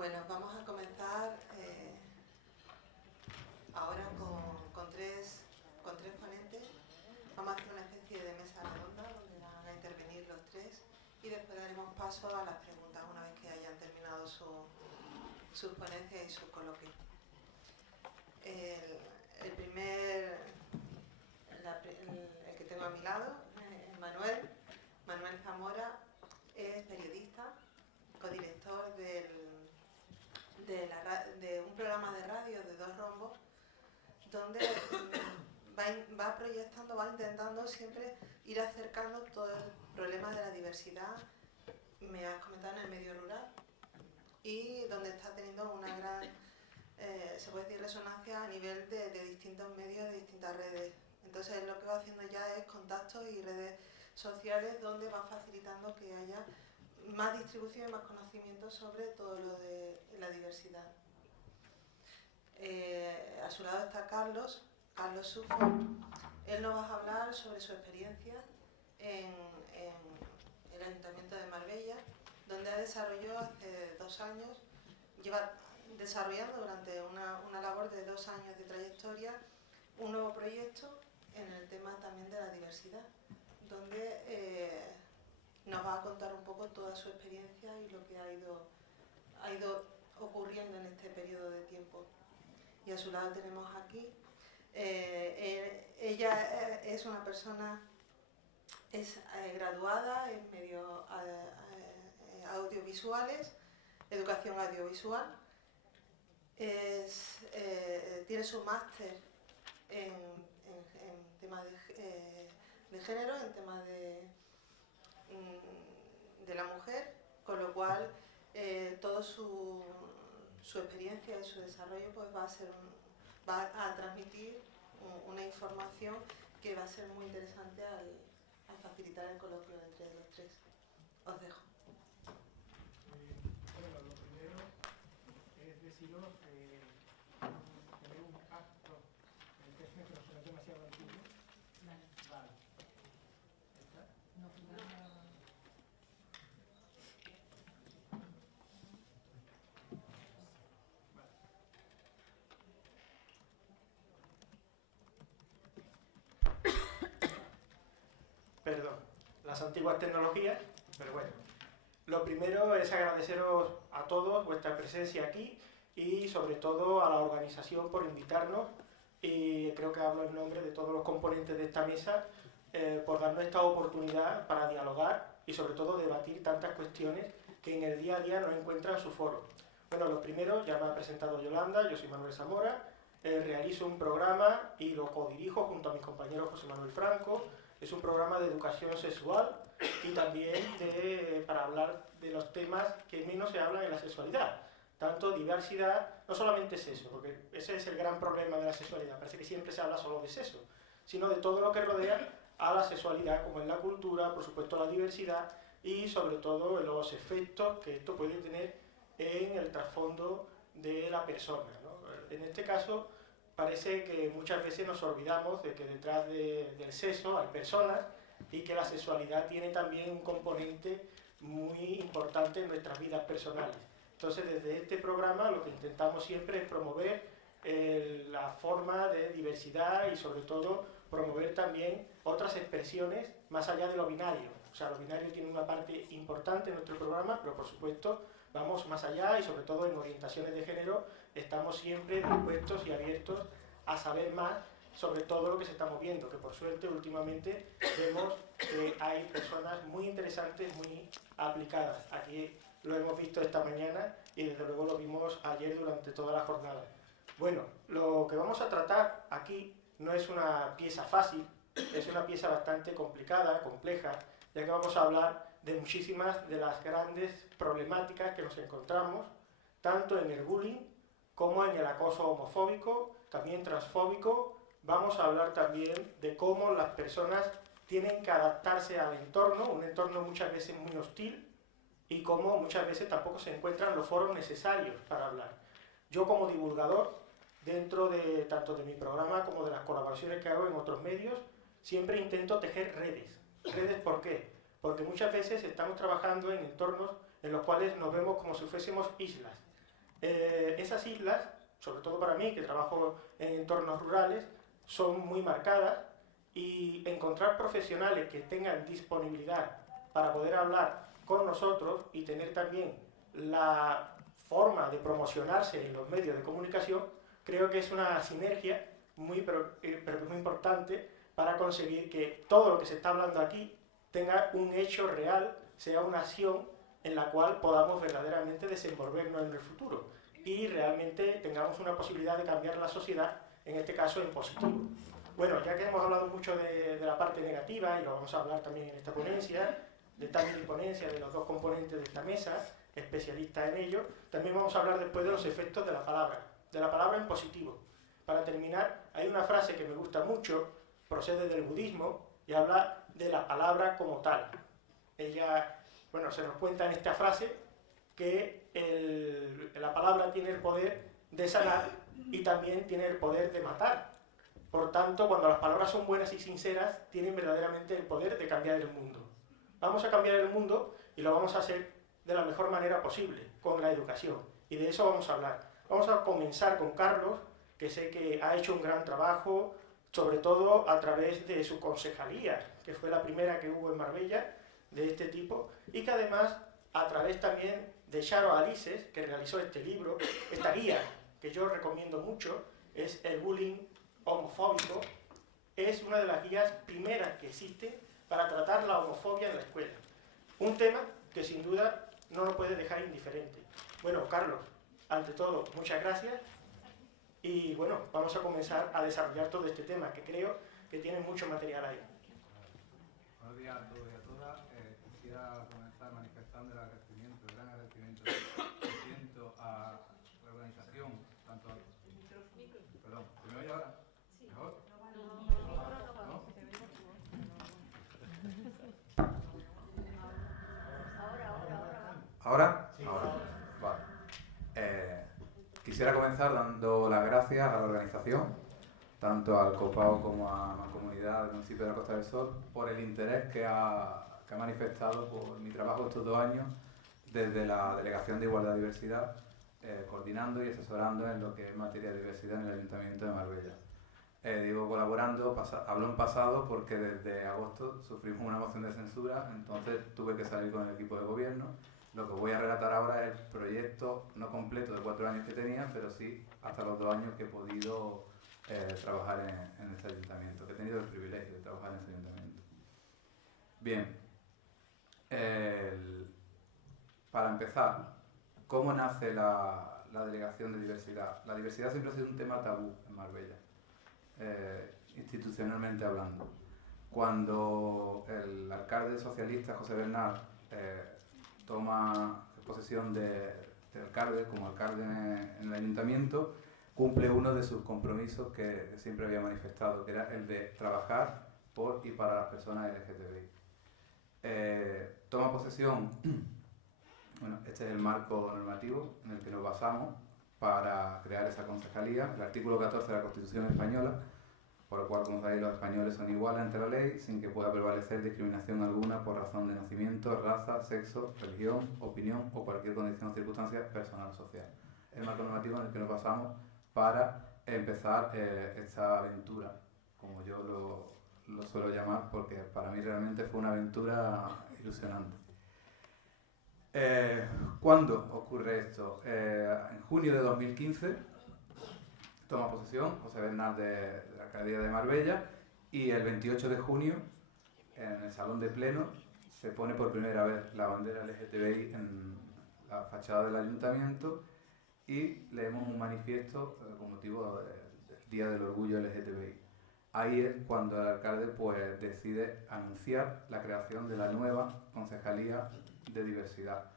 Bueno, vamos a comenzar ahora con tres ponentes. Vamos a hacer una especie de mesa redonda donde van a intervenir los tres y después daremos paso a las preguntas una vez que hayan terminado sus ponencias y sus coloquios. El que tengo a mi lado es Manuel Zamora. Es periodista, codirector de un programa de radio de Dos Rombos, donde va proyectando, va intentando siempre ir acercando todo el problema de la diversidad, me has comentado, en el medio rural, y donde está teniendo una gran, se puede decir, resonancia a nivel de distintos medios, de distintas redes. Entonces lo que va haciendo ya es contactos y redes sociales donde va facilitando que haya más distribución y más conocimiento sobre todo lo de la diversidad. A su lado está Carlos Sufo. Él nos va a hablar sobre su experiencia en el Ayuntamiento de Marbella, donde ha desarrollado hace 2 años, lleva desarrollando durante una labor de 2 años de trayectoria, un nuevo proyecto en el tema también de la diversidad, donde nos va a contar un poco toda su experiencia y lo que ha ido ocurriendo en este periodo de tiempo. Y a su lado tenemos aquí, ella es una persona, es graduada en medios audiovisuales, educación audiovisual, tiene su máster en temas de género, en temas de la mujer, con lo cual toda su experiencia y su desarrollo pues va a transmitir una información que va a ser muy interesante al facilitar el coloquio entre los tres. Os dejo. Bueno, lo primero es deciros tener un acto en términos que no suena demasiado antiguo. Vale. ¿Está? No, Perdón, las antiguas tecnologías, pero bueno. Lo primero es agradeceros a todos vuestra presencia aquí y sobre todo a la organización por invitarnos, y creo que hablo en nombre de todos los componentes de esta mesa, por darnos esta oportunidad para dialogar y sobre todo debatir tantas cuestiones que en el día a día no encuentran su foro. Bueno, lo primero, ya me ha presentado Yolanda, yo soy Manuel Zamora, realizo un programa y lo codirijo junto a mi compañero José Manuel Franco. Es un programa de educación sexual y también para hablar de los temas que menos se hablan en la sexualidad. Tanto diversidad, no solamente sexo, porque ese es el gran problema de la sexualidad, parece que siempre se habla solo de sexo, sino de todo lo que rodea a la sexualidad, como en la cultura, por supuesto la diversidad y sobre todo los efectos que esto puede tener en el trasfondo de la persona, ¿no? En este caso, parece que muchas veces nos olvidamos de que detrás del sexo hay personas y que la sexualidad tiene también un componente muy importante en nuestras vidas personales. Entonces, desde este programa lo que intentamos siempre es promover la forma de diversidad y sobre todo promover también otras expresiones más allá de lo binario. O sea, lo binario tiene una parte importante en nuestro programa, pero por supuesto vamos más allá y sobre todo en orientaciones de género estamos siempre dispuestos y abiertos a saber más sobre todo lo que se está moviendo, que por suerte últimamente vemos que hay personas muy interesantes, muy aplicadas. Aquí lo hemos visto esta mañana y desde luego lo vimos ayer durante toda la jornada. Bueno, lo que vamos a tratar aquí no es una pieza fácil, es una pieza bastante complicada, compleja, ya que vamos a hablar de muchísimas de las grandes problemáticas que nos encontramos, tanto en el bullying como en el acoso homofóbico, también transfóbico. Vamos a hablar también de cómo las personas tienen que adaptarse al entorno, un entorno muchas veces muy hostil, y cómo muchas veces tampoco se encuentran los foros necesarios para hablar. Yo como divulgador, dentro de tanto de mi programa como de las colaboraciones que hago en otros medios, siempre intento tejer redes. ¿Redes por qué? Porque muchas veces estamos trabajando en entornos en los cuales nos vemos como si fuésemos islas. Esas islas, sobre todo para mí, que trabajo en entornos rurales, son muy marcadas, y encontrar profesionales que tengan disponibilidad para poder hablar con nosotros y tener también la forma de promocionarse en los medios de comunicación, creo que es una sinergia pero muy importante para conseguir que todo lo que se está hablando aquí tenga un hecho real, sea una acción en la cual podamos verdaderamente desenvolvernos en el futuro y realmente tengamos una posibilidad de cambiar la sociedad, en este caso en positivo. Bueno, ya que hemos hablado mucho de la parte negativa, y lo vamos a hablar también en esta ponencia, detalle de ponencia de los dos componentes de esta mesa, especialistas en ello, también vamos a hablar después de los efectos de la palabra en positivo. Para terminar, hay una frase que me gusta mucho, procede del budismo, y habla de la palabra como tal. Ella, bueno, se nos cuenta en esta frase que la palabra tiene el poder de sanar y también tiene el poder de matar. Por tanto, cuando las palabras son buenas y sinceras, tienen verdaderamente el poder de cambiar el mundo. Vamos a cambiar el mundo y lo vamos a hacer de la mejor manera posible, con la educación. Y de eso vamos a hablar. Vamos a comenzar con Carlos, que sé que ha hecho un gran trabajo, sobre todo a través de su concejalía, que fue la primera que hubo en Marbella, de este tipo, y que además, a través también de Charo Alices, que realizó este libro, esta guía, que yo recomiendo mucho, es el bullying homofóbico, es una de las guías primeras que existen para tratar la homofobia en la escuela. Un tema que sin duda no nos puede dejar indiferente. Bueno, Carlos, ante todo, muchas gracias. Y bueno, vamos a comenzar a desarrollar todo este tema, que creo que tiene mucho material ahí. Buenos días a todos y a todas. Quisiera comenzar manifestando el agradecimiento, el gran agradecimiento que siento a la organización, tanto a... Perdón, ¿se me oye ahora? ¿Mejor? ¿No? ¿Ahora? Sí. Ahora. Vale. Quisiera comenzar dando las gracias a la organización, tanto al COPAO como a la comunidad del municipio de la Costa del Sol, por el interés que ha manifestado por mi trabajo estos 2 años desde la Delegación de Igualdad y Diversidad, coordinando y asesorando en lo que es materia de diversidad en el Ayuntamiento de Marbella. Digo colaborando, hablo en pasado porque desde agosto sufrimos una moción de censura, entonces tuve que salir con el equipo de gobierno. Lo que voy a relatar ahora es el proyecto no completo de 4 años que tenía, pero sí hasta los 2 años que he podido trabajar en este ayuntamiento, que he tenido el privilegio de trabajar en este ayuntamiento. Bien, para empezar, ¿cómo nace la Delegación de Diversidad? La diversidad siempre ha sido un tema tabú en Marbella, institucionalmente hablando. Cuando el alcalde socialista José Bernal toma posesión de alcalde, como alcalde en el ayuntamiento, cumple uno de sus compromisos que siempre había manifestado, que era el de trabajar por y para las personas LGTBI. Toma posesión, bueno, este es el marco normativo en el que nos basamos para crear esa concejalía, el artículo 14 de la Constitución Española, por lo cual, como sabéis, los españoles son iguales ante la ley, sin que pueda prevalecer discriminación alguna por razón de nacimiento, raza, sexo, religión, opinión o cualquier condición o circunstancia personal o social. El marco normativo en el que nos basamos para empezar esta aventura, como yo lo suelo llamar, porque para mí realmente fue una aventura ilusionante. ¿Cuándo ocurre esto? En junio de 2015 toma posesión José Bernal de la alcaldía de Marbella, y el 28 de junio, en el salón de pleno, se pone por primera vez la bandera LGTBI en la fachada del ayuntamiento y leemos un manifiesto con motivo del Día del Orgullo LGTBI. Ahí es cuando el alcalde pues, decide anunciar la creación de la nueva Concejalía de Diversidad.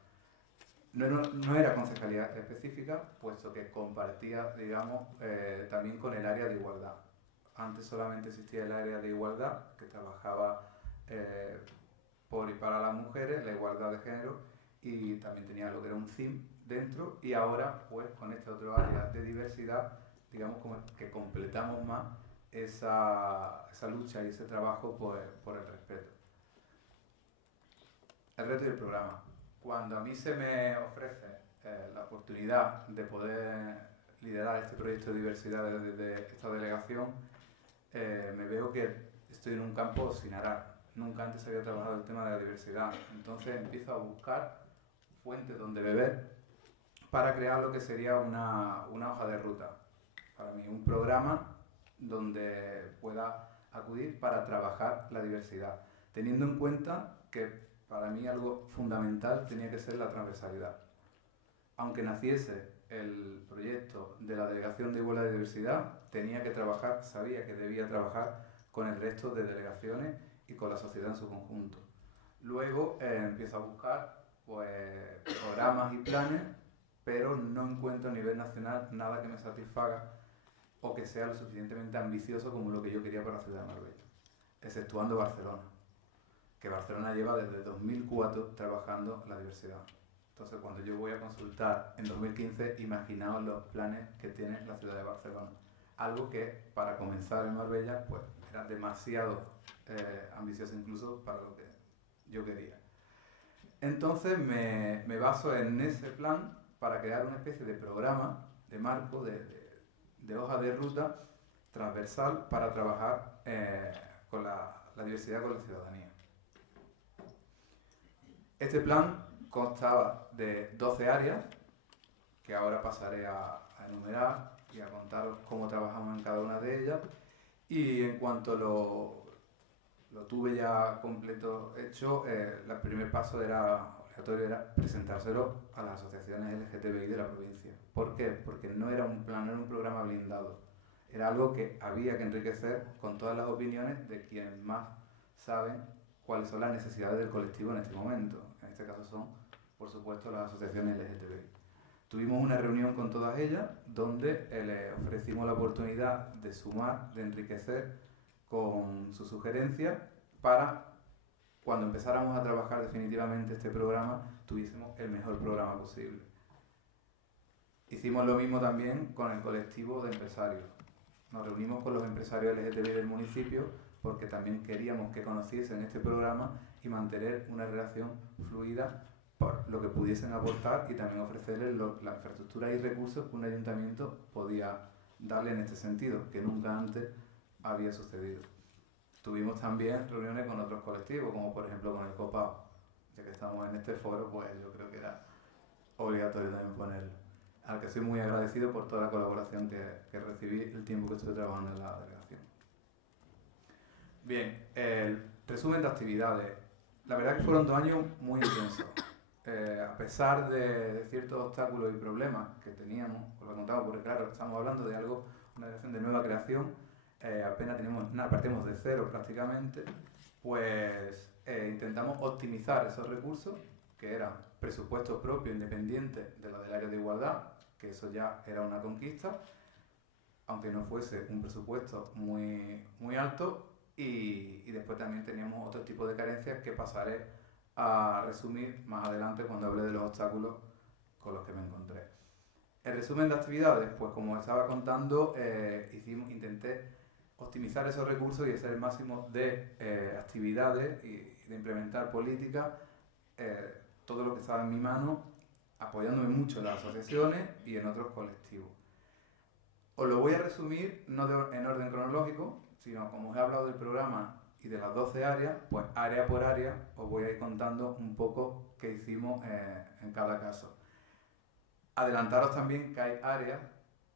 No era concejalía específica, puesto que compartía, digamos, también con el área de igualdad. Antes solamente existía el área de igualdad, que trabajaba por y para las mujeres, la igualdad de género, y también tenía lo que era un CIM dentro, y ahora, pues, con este otro área de diversidad, digamos, como que completamos más esa lucha y ese trabajo por el respeto. El reto y el programa. Cuando a mí se me ofrece la oportunidad de poder liderar este proyecto de diversidad desde esta delegación, me veo que estoy en un campo sin arar. Nunca antes había trabajado el tema de la diversidad. Entonces empiezo a buscar fuentes donde beber para crear lo que sería una hoja de ruta. Para mí, un programa donde pueda acudir para trabajar la diversidad, teniendo en cuenta que para mí algo fundamental tenía que ser la transversalidad. Aunque naciese el proyecto de la Delegación de Igualdad y Diversidad, tenía que trabajar, sabía que debía trabajar con el resto de delegaciones y con la sociedad en su conjunto. Luego empiezo a buscar pues, programas y planes, pero no encuentro a nivel nacional nada que me satisfaga o que sea lo suficientemente ambicioso como lo que yo quería para la ciudad de Marbella, exceptuando Barcelona, que Barcelona lleva desde 2004 trabajando la diversidad. Entonces, cuando yo voy a consultar en 2015, imaginaos los planes que tiene la ciudad de Barcelona. Algo que, para comenzar en Marbella, pues era demasiado ambicioso incluso para lo que yo quería. Entonces, me baso en ese plan para crear una especie de programa, de marco, de hoja de ruta transversal para trabajar con la diversidad con la ciudadanía. Este plan constaba de 12 áreas, que ahora pasaré a enumerar y a contaros cómo trabajamos en cada una de ellas. Y en cuanto lo tuve ya completo hecho, el primer paso obligatorio era presentárselo a las asociaciones LGTBI de la provincia. ¿Por qué? Porque no era un plan, no era un programa blindado. Era algo que había que enriquecer con todas las opiniones de quienes más saben cuáles son las necesidades del colectivo en este momento. En este caso son, por supuesto, las asociaciones LGTBI. Tuvimos una reunión con todas ellas donde les ofrecimos la oportunidad de sumar, de enriquecer con sus sugerencias para, cuando empezáramos a trabajar definitivamente este programa, tuviésemos el mejor programa posible. Hicimos lo mismo también con el colectivo de empresarios. Nos reunimos con los empresarios LGTBI del municipio porque también queríamos que conociesen este programa y mantener una relación fluida por lo que pudiesen aportar y también ofrecerles la infraestructura y recursos que un ayuntamiento podía darle en este sentido, que nunca antes había sucedido. Tuvimos también reuniones con otros colectivos, como por ejemplo con el COPAO. Ya que estamos en este foro, pues yo creo que era obligatorio también ponerlo. Al que soy muy agradecido por toda la colaboración que recibí el tiempo que estuve trabajando en la delegación. Bien, el resumen de actividades. La verdad que fueron 2 años muy intensos. A pesar de ciertos obstáculos y problemas que teníamos, os lo contamos porque claro, estamos hablando de algo, una delegación de nueva creación, apenas partimos de cero prácticamente, pues intentamos optimizar esos recursos, que eran presupuesto propio independiente de la del área de igualdad, que eso ya era una conquista, aunque no fuese un presupuesto muy, muy alto, y después también teníamos otro tipo de carencias que pasaré a resumir más adelante cuando hable de los obstáculos con los que me encontré. El resumen de actividades, pues como estaba contando, intenté optimizar esos recursos y hacer el máximo de actividades y de implementar políticas, todo lo que estaba en mi mano, apoyándome mucho en las asociaciones y en otros colectivos. Os lo voy a resumir no en orden cronológico, sino como os he hablado del programa y de las 12 áreas, pues área por área os voy a ir contando un poco qué hicimos en cada caso. Adelantaros también que hay áreas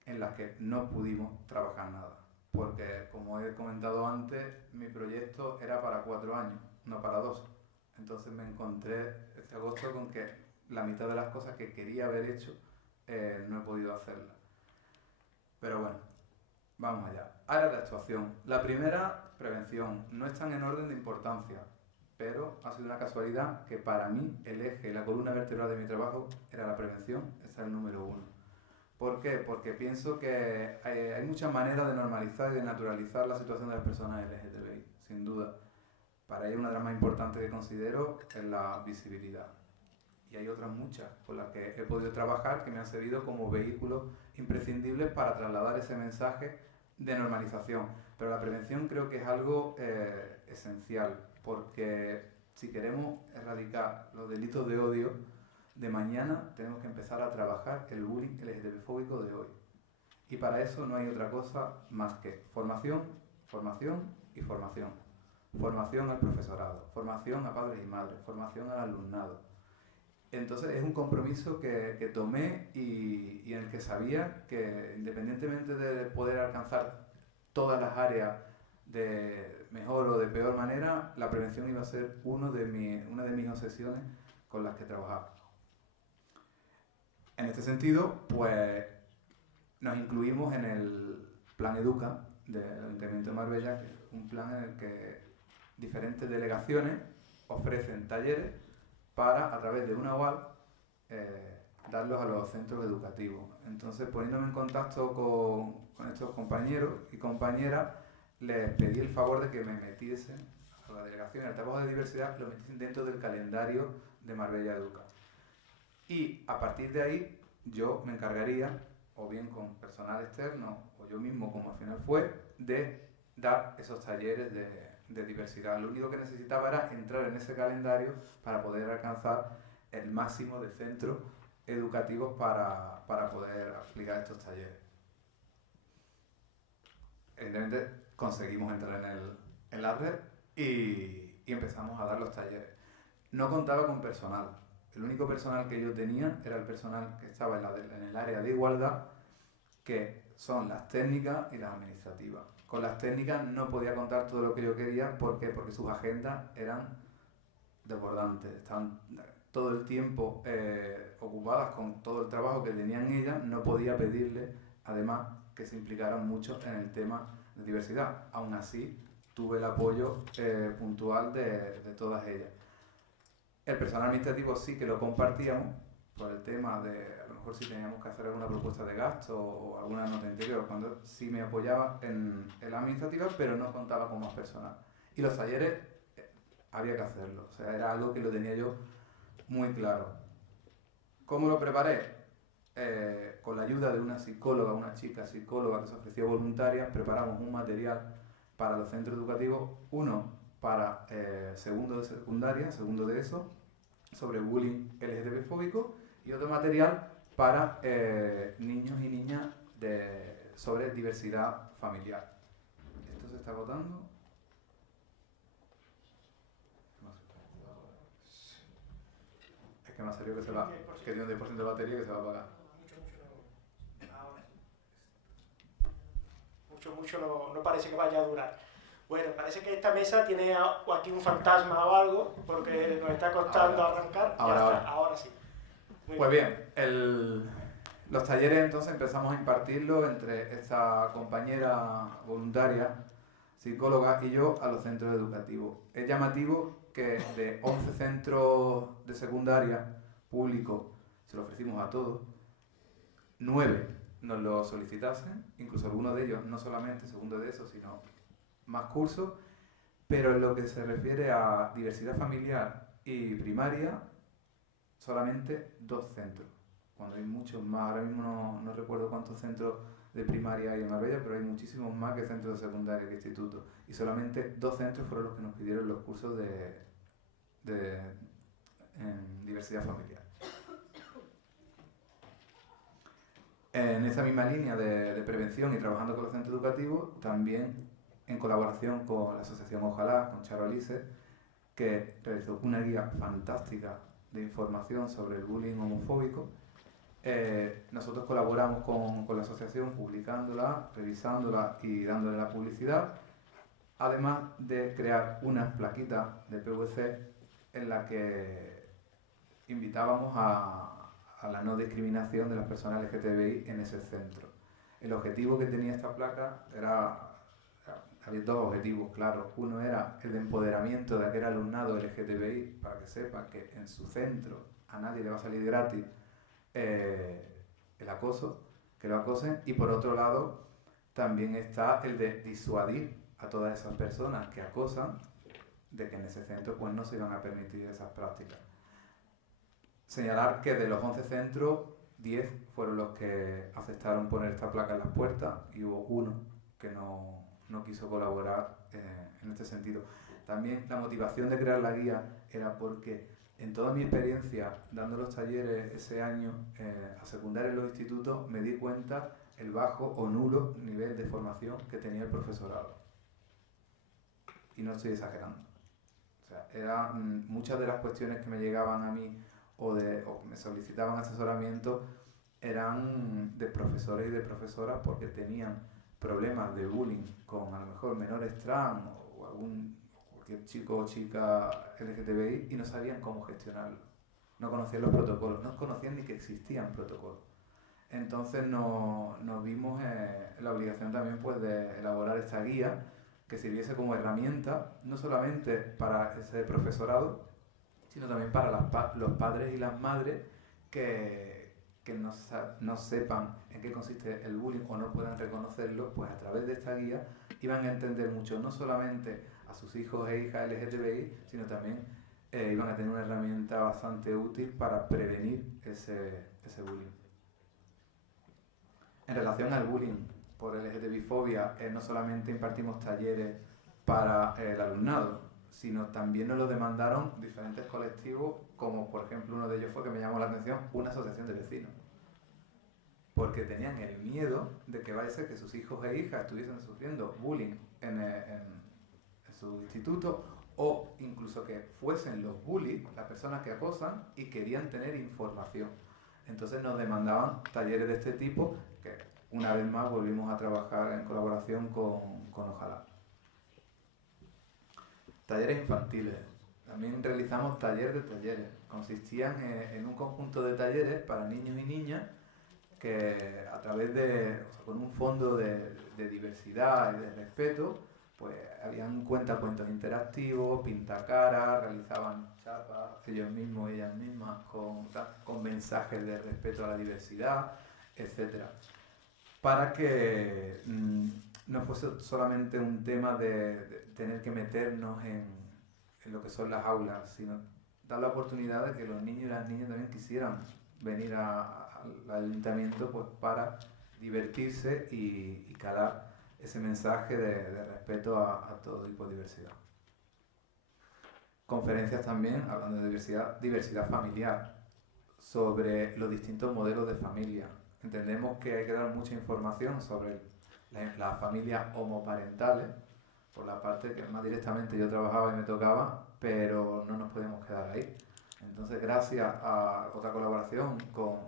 en las que no pudimos trabajar nada, porque como he comentado antes, mi proyecto era para 4 años, no para 2. Entonces me encontré este agosto con que la mitad de las cosas que quería haber hecho no he podido hacerlas. Pero bueno, vamos allá. Áreas de actuación. La primera, prevención. No están en orden de importancia, pero ha sido una casualidad que para mí el eje, la columna vertebral de mi trabajo era la prevención, ese es el número 1. ¿Por qué? Porque pienso que hay muchas maneras de normalizar y de naturalizar la situación de las personas LGTBI, sin duda. Para ello una de las más importantes que considero es la visibilidad. Y hay otras muchas con las que he podido trabajar que me han servido como vehículos imprescindibles para trasladar ese mensaje de normalización. Pero la prevención creo que es algo esencial, porque si queremos erradicar los delitos de odio, de mañana tenemos que empezar a trabajar el bullying LGTB-fóbico de hoy. Y para eso no hay otra cosa más que formación, formación y formación. Formación al profesorado, formación a padres y madres, formación al alumnado. Entonces es un compromiso que tomé y en el que sabía que independientemente de poder alcanzar todas las áreas de mejor o de peor manera, la prevención iba a ser una de mis obsesiones con las que trabajaba. En este sentido, pues nos incluimos en el Plan Educa del Ayuntamiento de Marbella, que es un plan en el que diferentes delegaciones ofrecen talleres para, a través de una UAL, darlos a los centros educativos. Entonces, poniéndome en contacto con estos compañeros y compañeras, les pedí el favor de que me metiesen a la delegación, el trabajo de diversidad, lo metiesen dentro del calendario de Marbella Educa. Y a partir de ahí, yo me encargaría, o bien con personal externo, o yo mismo, como al final fue, de dar esos talleres de diversidad. Lo único que necesitaba era entrar en ese calendario para poder alcanzar el máximo de centros educativos para poder aplicar estos talleres. Evidentemente conseguimos entrar en la red y empezamos a dar los talleres. No contaba con personal. El único personal que yo tenía era el personal que estaba en el área de igualdad, que son las técnicas y las administrativas. Con las técnicas no podía contar todo lo que yo quería. ¿Por qué? Porque sus agendas eran desbordantes. Estaban todo el tiempo ocupadas con todo el trabajo que tenían ellas. No podía pedirle, además, que se implicaran mucho en el tema de diversidad. Aún así, tuve el apoyo puntual de todas ellas. El personal administrativo sí que lo compartíamos por el tema de, a lo mejor si teníamos que hacer alguna propuesta de gasto o alguna nota interior, cuando sí me apoyaba en la administrativa, pero no contaba con más personal. Y los talleres había que hacerlo, o sea, era algo que lo tenía yo muy claro. ¿Cómo lo preparé? Con la ayuda de una psicóloga, una chica psicóloga que se ofreció voluntaria, preparamos un material para los centros educativos, uno para segundo de secundaria, segundo de ESO, sobre bullying LGTB-fóbico, y otro material para niños y niñas sobre diversidad familiar. ¿Esto se está agotando? Es que me ha salido que se va, que tiene un 10% de batería que se va a apagar. Mucho no parece que vaya a durar. Bueno, parece que esta mesa tiene aquí un fantasma o algo, porque nos está costando arrancar. Ahora sí. Pues bien, los talleres entonces empezamos a impartirlos entre esta compañera voluntaria, psicóloga, y yo a los centros educativos. Es llamativo que de 11 centros de secundaria públicos, se lo ofrecimos a todos, 9 nos lo solicitasen, incluso algunos de ellos no solamente segundo de eso, sino más cursos, pero en lo que se refiere a diversidad familiar y primaria, solamente 2 centros, cuando hay muchos más. Ahora mismo no recuerdo cuántos centros de primaria hay en Marbella, pero hay muchísimos más que centros de secundaria, que institutos, y solamente 2 centros fueron los que nos pidieron los cursos en diversidad familiar. En esa misma línea de prevención y trabajando con los centros educativos, también en colaboración con la asociación Ojalá, con Charo Alice, que realizó una guía fantástica de información sobre el bullying homofóbico. Nosotros colaboramos con la asociación publicándola, revisándola y dándole la publicidad, además de crear unas plaquitas de PVC en la que invitábamos a la no discriminación de las personas LGTBI en ese centro. El objetivo que tenía esta placa había 2 objetivos, claro. Uno era el de empoderamiento de aquel alumnado LGTBI, para que sepa que en su centro a nadie le va a salir gratis el acoso, que lo acosen, y por otro lado también está el de disuadir a todas esas personas que acosan de que en ese centro pues no se iban a permitir esas prácticas. Señalar que de los 11 centros, 10 fueron los que aceptaron poner esta placa en las puertas y hubo uno que no quiso colaborar en este sentido. También la motivación de crear la guía era porque En toda mi experiencia dando los talleres ese año a secundaria en los institutos, me di cuenta el bajo o nulo nivel de formación que tenía el profesorado. Y no estoy exagerando. O sea, muchas de las cuestiones que me llegaban a mí o me solicitaban asesoramiento eran de profesores y de profesoras porque tenían problemas de bullying con a lo mejor menores trans o cualquier chico o chica LGTBI y no sabían cómo gestionarlo. No conocían los protocolos, no conocían ni que existían protocolos. Entonces nos vimos en la obligación también pues, de elaborar esta guía que sirviese como herramienta no solamente para ese profesorado, sino también para los padres y las madres que no sepan en qué consiste el bullying o no puedan reconocerlo, pues a través de esta guía iban a entender mucho, no solamente a sus hijos e hijas LGTBI, sino también iban a tener una herramienta bastante útil para prevenir ese bullying. En relación al bullying por LGTBI-fobia, no solamente impartimos talleres para el alumnado, sino también nos lo demandaron diferentes colectivos, como por ejemplo uno de ellos fue que me llamó la atención, una asociación de vecinos. Porque tenían el miedo de que vaya a ser que sus hijos e hijas estuviesen sufriendo bullying en su instituto o incluso que fuesen los bullies, las personas que acosan y querían tener información. Entonces nos demandaban talleres de este tipo que una vez más volvimos a trabajar en colaboración con Ojalá. Talleres infantiles. También realizamos talleres de talleres. Consistían en un conjunto de talleres para niños y niñas que a través con un fondo de diversidad y de respeto, pues habían cuentacuentos interactivos, pintacaras, realizaban chapas ellos mismos y ellas mismas con mensajes de respeto a la diversidad, etc. Para que no fuese solamente un tema de tener que meternos en lo que son las aulas, sino dar la oportunidad de que los niños y las niñas también quisieran venir al ayuntamiento pues, para divertirse y calar ese mensaje de respeto a todo tipo de diversidad. Conferencias también, hablando de diversidad familiar, sobre los distintos modelos de familia. Entendemos que hay que dar mucha información sobre las familias homoparentales, por la parte que más directamente yo trabajaba y me tocaba, pero no nos podemos quedar ahí. Entonces, gracias a otra colaboración con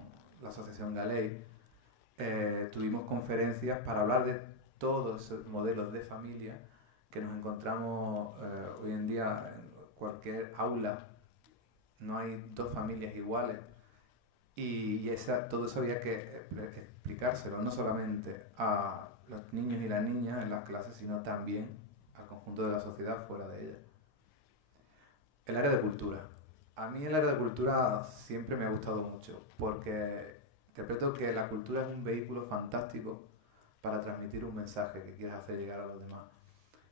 la Asociación Galey, tuvimos conferencias para hablar de todos esos modelos de familia que nos encontramos hoy en día en cualquier aula. No hay dos familias iguales y todo eso había que explicárselo no solamente a los niños y las niñas en las clases, sino también al conjunto de la sociedad fuera de ella. El área de cultura. A mí el área de cultura siempre me ha gustado mucho porque interpreto que la cultura es un vehículo fantástico para transmitir un mensaje que quieras hacer llegar a los demás.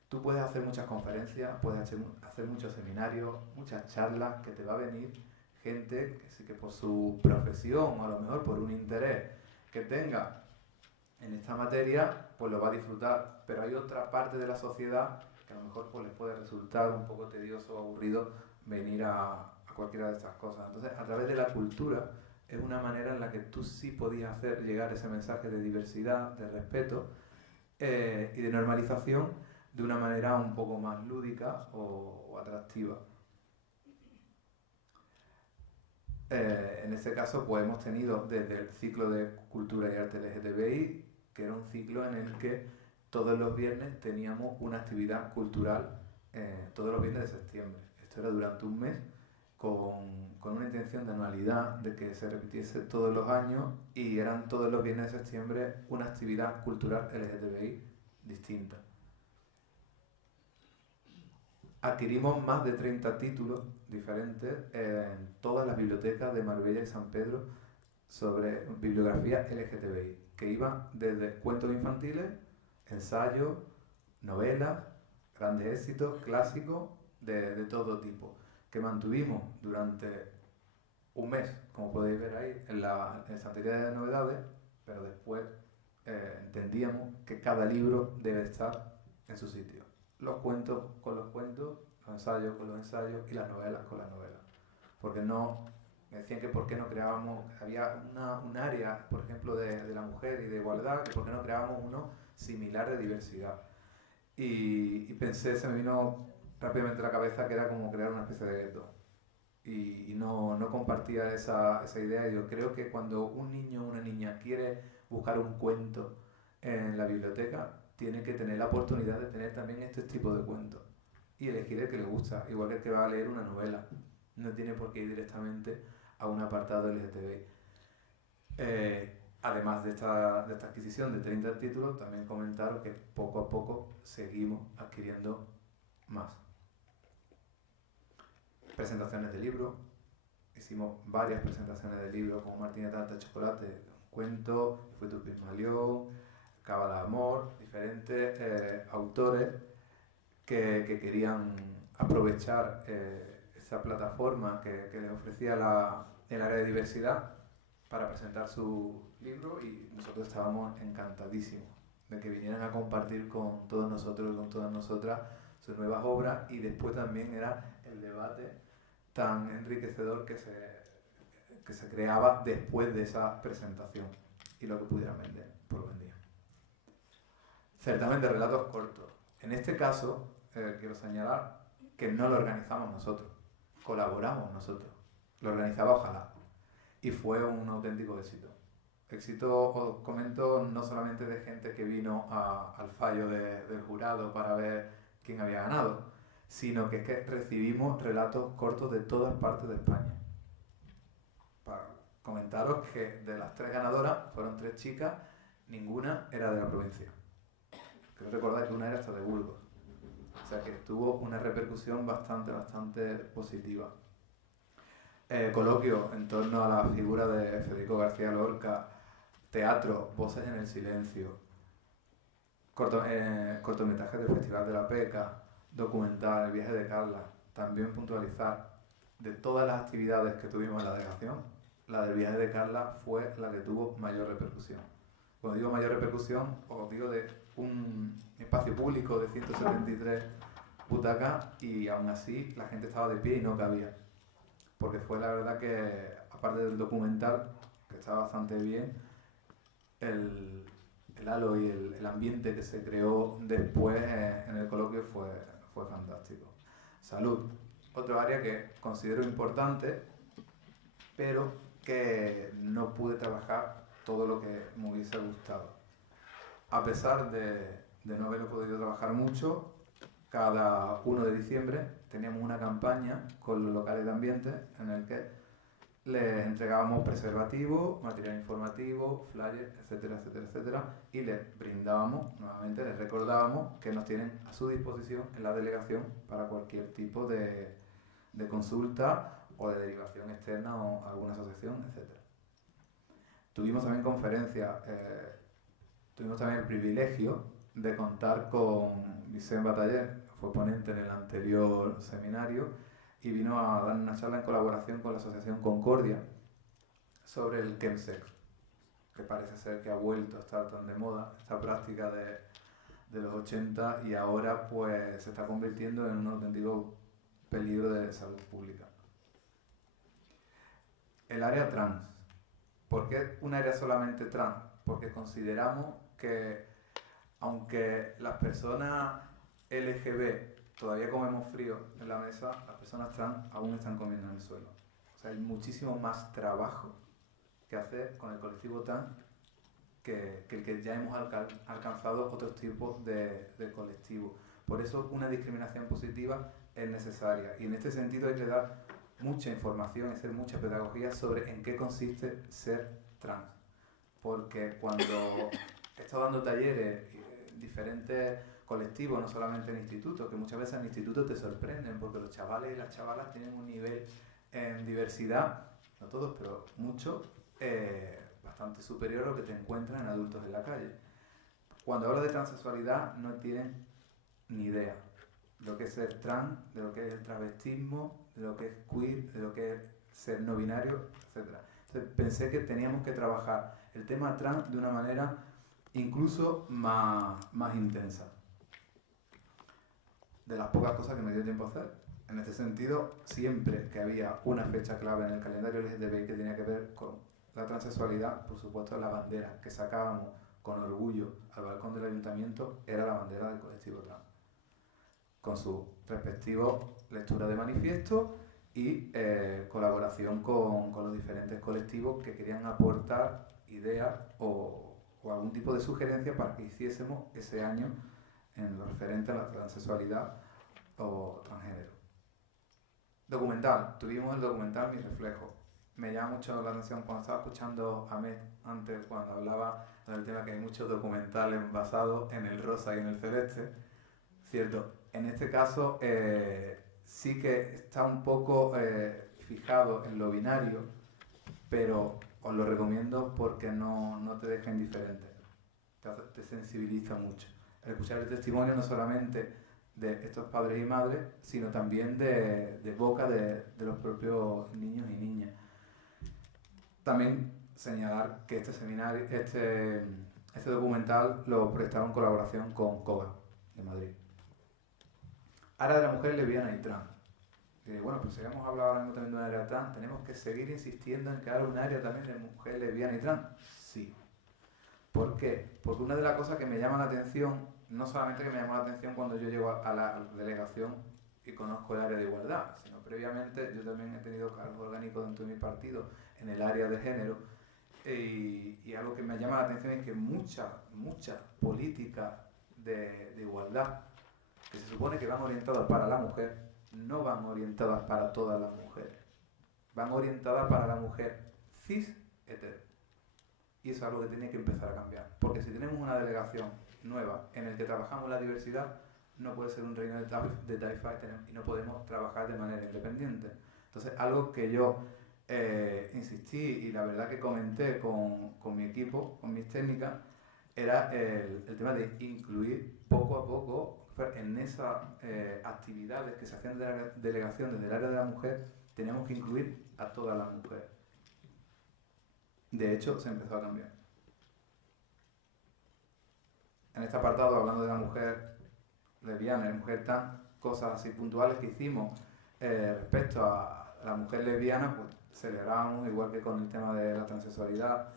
Tú puedes hacer muchas conferencias, puedes hacer muchos seminarios, muchas charlas, que te va a venir gente que por su profesión o a lo mejor por un interés que tenga en esta materia, pues lo va a disfrutar. Pero hay otra parte de la sociedad que a lo mejor pues, les puede resultar un poco tedioso o aburrido venir a cualquiera de estas cosas. Entonces, a través de la cultura es una manera en la que tú sí podías hacer llegar ese mensaje de diversidad, de respeto y de normalización de una manera un poco más lúdica o atractiva. En este caso, pues hemos tenido desde el ciclo de Cultura y Arte LGTBI, que era un ciclo en el que todos los viernes teníamos una actividad cultural, todos los viernes de septiembre. Esto era durante un mes, con una intención de anualidad, de que se repitiese todos los años y eran todos los viernes de septiembre una actividad cultural LGTBI distinta. Adquirimos más de 30 títulos diferentes en todas las bibliotecas de Marbella y San Pedro sobre bibliografía LGTBI, que iba desde cuentos infantiles, ensayos, novelas, grandes éxitos, clásicos, de todo tipo, que mantuvimos durante un mes, como podéis ver ahí, en la estantería de novedades, pero después entendíamos que cada libro debe estar en su sitio. Los cuentos con los cuentos, los ensayos con los ensayos y las novelas con las novelas. porque no, me decían que por qué no creábamos, había un área, por ejemplo, de la mujer y de igualdad, que por qué no creábamos uno similar de diversidad. Y pensé, se me vino rápidamente a la cabeza que era como crear una especie de gueto. Y no compartía esa idea. Y yo creo que cuando un niño o una niña quiere buscar un cuento en la biblioteca, tiene que tener la oportunidad de tener también este tipo de cuentos y elegir el que le gusta, igual que el que va a leer una novela. No tiene por qué ir directamente a un apartado LGTBI. Además de esta adquisición de 30 títulos, también comentaros que poco a poco seguimos adquiriendo más. Presentaciones de libros. Hicimos varias presentaciones de libros como Martínez Tarta Chocolate, un cuento, Fue tu Pigmalión, Cábala de Amor, diferentes autores que querían aprovechar esa plataforma que les ofrecía el área de diversidad para presentar su libro, y nosotros estábamos encantadísimos de que vinieran a compartir con todos nosotros y con todas nosotras sus nuevas obras, y después también era el debate tan enriquecedor que se creaba después de esa presentación y lo que pudieran vender, pues lo vendían. Certamen de relatos cortos. En este caso, quiero señalar que no lo organizamos nosotros, colaboramos nosotros, lo organizaba Ojalá, y fue un auténtico éxito. Éxito, os comento, no solamente de gente que vino al fallo del jurado para ver quién había ganado, sino que es que recibimos relatos cortos de todas partes de España. Para comentaros que de las 3 ganadoras, fueron 3 chicas, ninguna era de la provincia. Creo recordar que una era hasta de Burgos. O sea que tuvo una repercusión bastante positiva. Coloquio en torno a la figura de Federico García Lorca, teatro, Voces en el silencio, cortometrajes del Festival de la Peca, documental, El viaje de Carla. También puntualizar, de todas las actividades que tuvimos en la delegación, la del viaje de Carla fue la que tuvo mayor repercusión. Cuando digo mayor repercusión, os digo de un espacio público de 173 butacas, y aún así la gente estaba de pie y no cabía. Porque fue la verdad que, aparte del documental, que estaba bastante bien, el halo y el ambiente que se creó después en el coloquio fue fantástico. Salud, otro área que considero importante, pero que no pude trabajar todo lo que me hubiese gustado. A pesar de no haberlo podido trabajar mucho, cada 1 de diciembre teníamos una campaña con los locales de ambiente en el que les entregábamos preservativos, material informativo, flyers, etcétera, etcétera, etcétera, y les brindábamos, nuevamente les recordábamos que nos tienen a su disposición en la delegación para cualquier tipo de consulta o de derivación externa o alguna asociación, etcétera. Tuvimos también conferencias, tuvimos también el privilegio de contar con Vicent Bataller, fue ponente en el anterior seminario, y vino a dar una charla en colaboración con la Asociación Concordia sobre el chemsex, que parece ser que ha vuelto a estar tan de moda, esta práctica de los 80, y ahora pues se está convirtiendo en un auténtico peligro de salud pública. El área trans. ¿Por qué un área solamente trans? Porque consideramos que, aunque las personas LGB todavía comemos frío en la mesa, las personas trans aún están comiendo en el suelo. O sea, hay muchísimo más trabajo que hacer con el colectivo trans que el que ya hemos alcanzado otros tipos de colectivos. Por eso una discriminación positiva es necesaria, y en este sentido hay que dar mucha información y hacer mucha pedagogía sobre en qué consiste ser trans. Porque cuando he estado dando talleres en diferentes colectivos, no solamente en institutos, que muchas veces en institutos te sorprenden porque los chavales y las chavalas tienen un nivel en diversidad, no todos, pero muchos, bastante superior a lo que te encuentras en adultos en la calle. Cuando hablo de transexualidad no tienen ni idea de lo que es ser trans, de lo que es el travestismo, de lo que es queer, de lo que es ser no binario, etc. Entonces pensé que teníamos que trabajar el tema trans de una manera incluso más intensa. De las pocas cosas que me dio tiempo a hacer, En este sentido, siempre que había una fecha clave en el calendario LGTBI que tenía que ver con la transexualidad, por supuesto la bandera que sacábamos con orgullo al balcón del ayuntamiento era la bandera del colectivo trans, con su respectivo lectura de manifiesto y colaboración con los diferentes colectivos que querían aportar ideas o algún tipo de sugerencia para que hiciésemos ese año en lo referente a la transexualidad o transgénero. Documental, tuvimos el documental Mi Reflejo. Me llama mucho la atención cuando estaba escuchando a Met antes, cuando hablaba del tema que hay muchos documentales basados en el rosa y en el celeste. Cierto, en este caso sí que está un poco fijado en lo binario, pero os lo recomiendo porque no te deja indiferente, te sensibiliza mucho. El escuchar el testimonio no solamente de estos padres y madres, sino también de boca de los propios niños y niñas. También señalar que este seminario, este documental lo proyectaron en colaboración con COGA de Madrid. Área de la mujer lesbiana y trans. Y bueno, pues si hemos hablado ahora mismo también de un área trans, tenemos que seguir insistiendo en crear un área también de mujer lesbiana y trans. Sí. ¿Por qué? Porque una de las cosas que me llama la atención, no solamente que me llama la atención cuando yo llego a la delegación y conozco el área de igualdad, sino previamente yo también he tenido cargo orgánico dentro de mi partido en el área de género y algo que me llama la atención es que muchas políticas de igualdad que se supone que van orientadas para la mujer, no van orientadas para todas las mujeres. Van orientadas para la mujer cis hetero. Y eso es algo que tiene que empezar a cambiar. Porque si tenemos una delegación nueva en el que trabajamos la diversidad, no puede ser un reino de taifa y no podemos trabajar de manera independiente. Entonces, algo que yo insistí y la verdad que comenté con mi equipo, con mis técnicas, era el tema de incluir poco a poco en esas actividades que se hacían de la delegación desde el área de la mujer, teníamos que incluir a todas las mujeres. De hecho, se empezó a cambiar. En este apartado, hablando de la mujer lesbiana y la mujer trans, cosas así puntuales que hicimos respecto a la mujer lesbiana, pues celebrábamos, igual que con el tema de la transexualidad,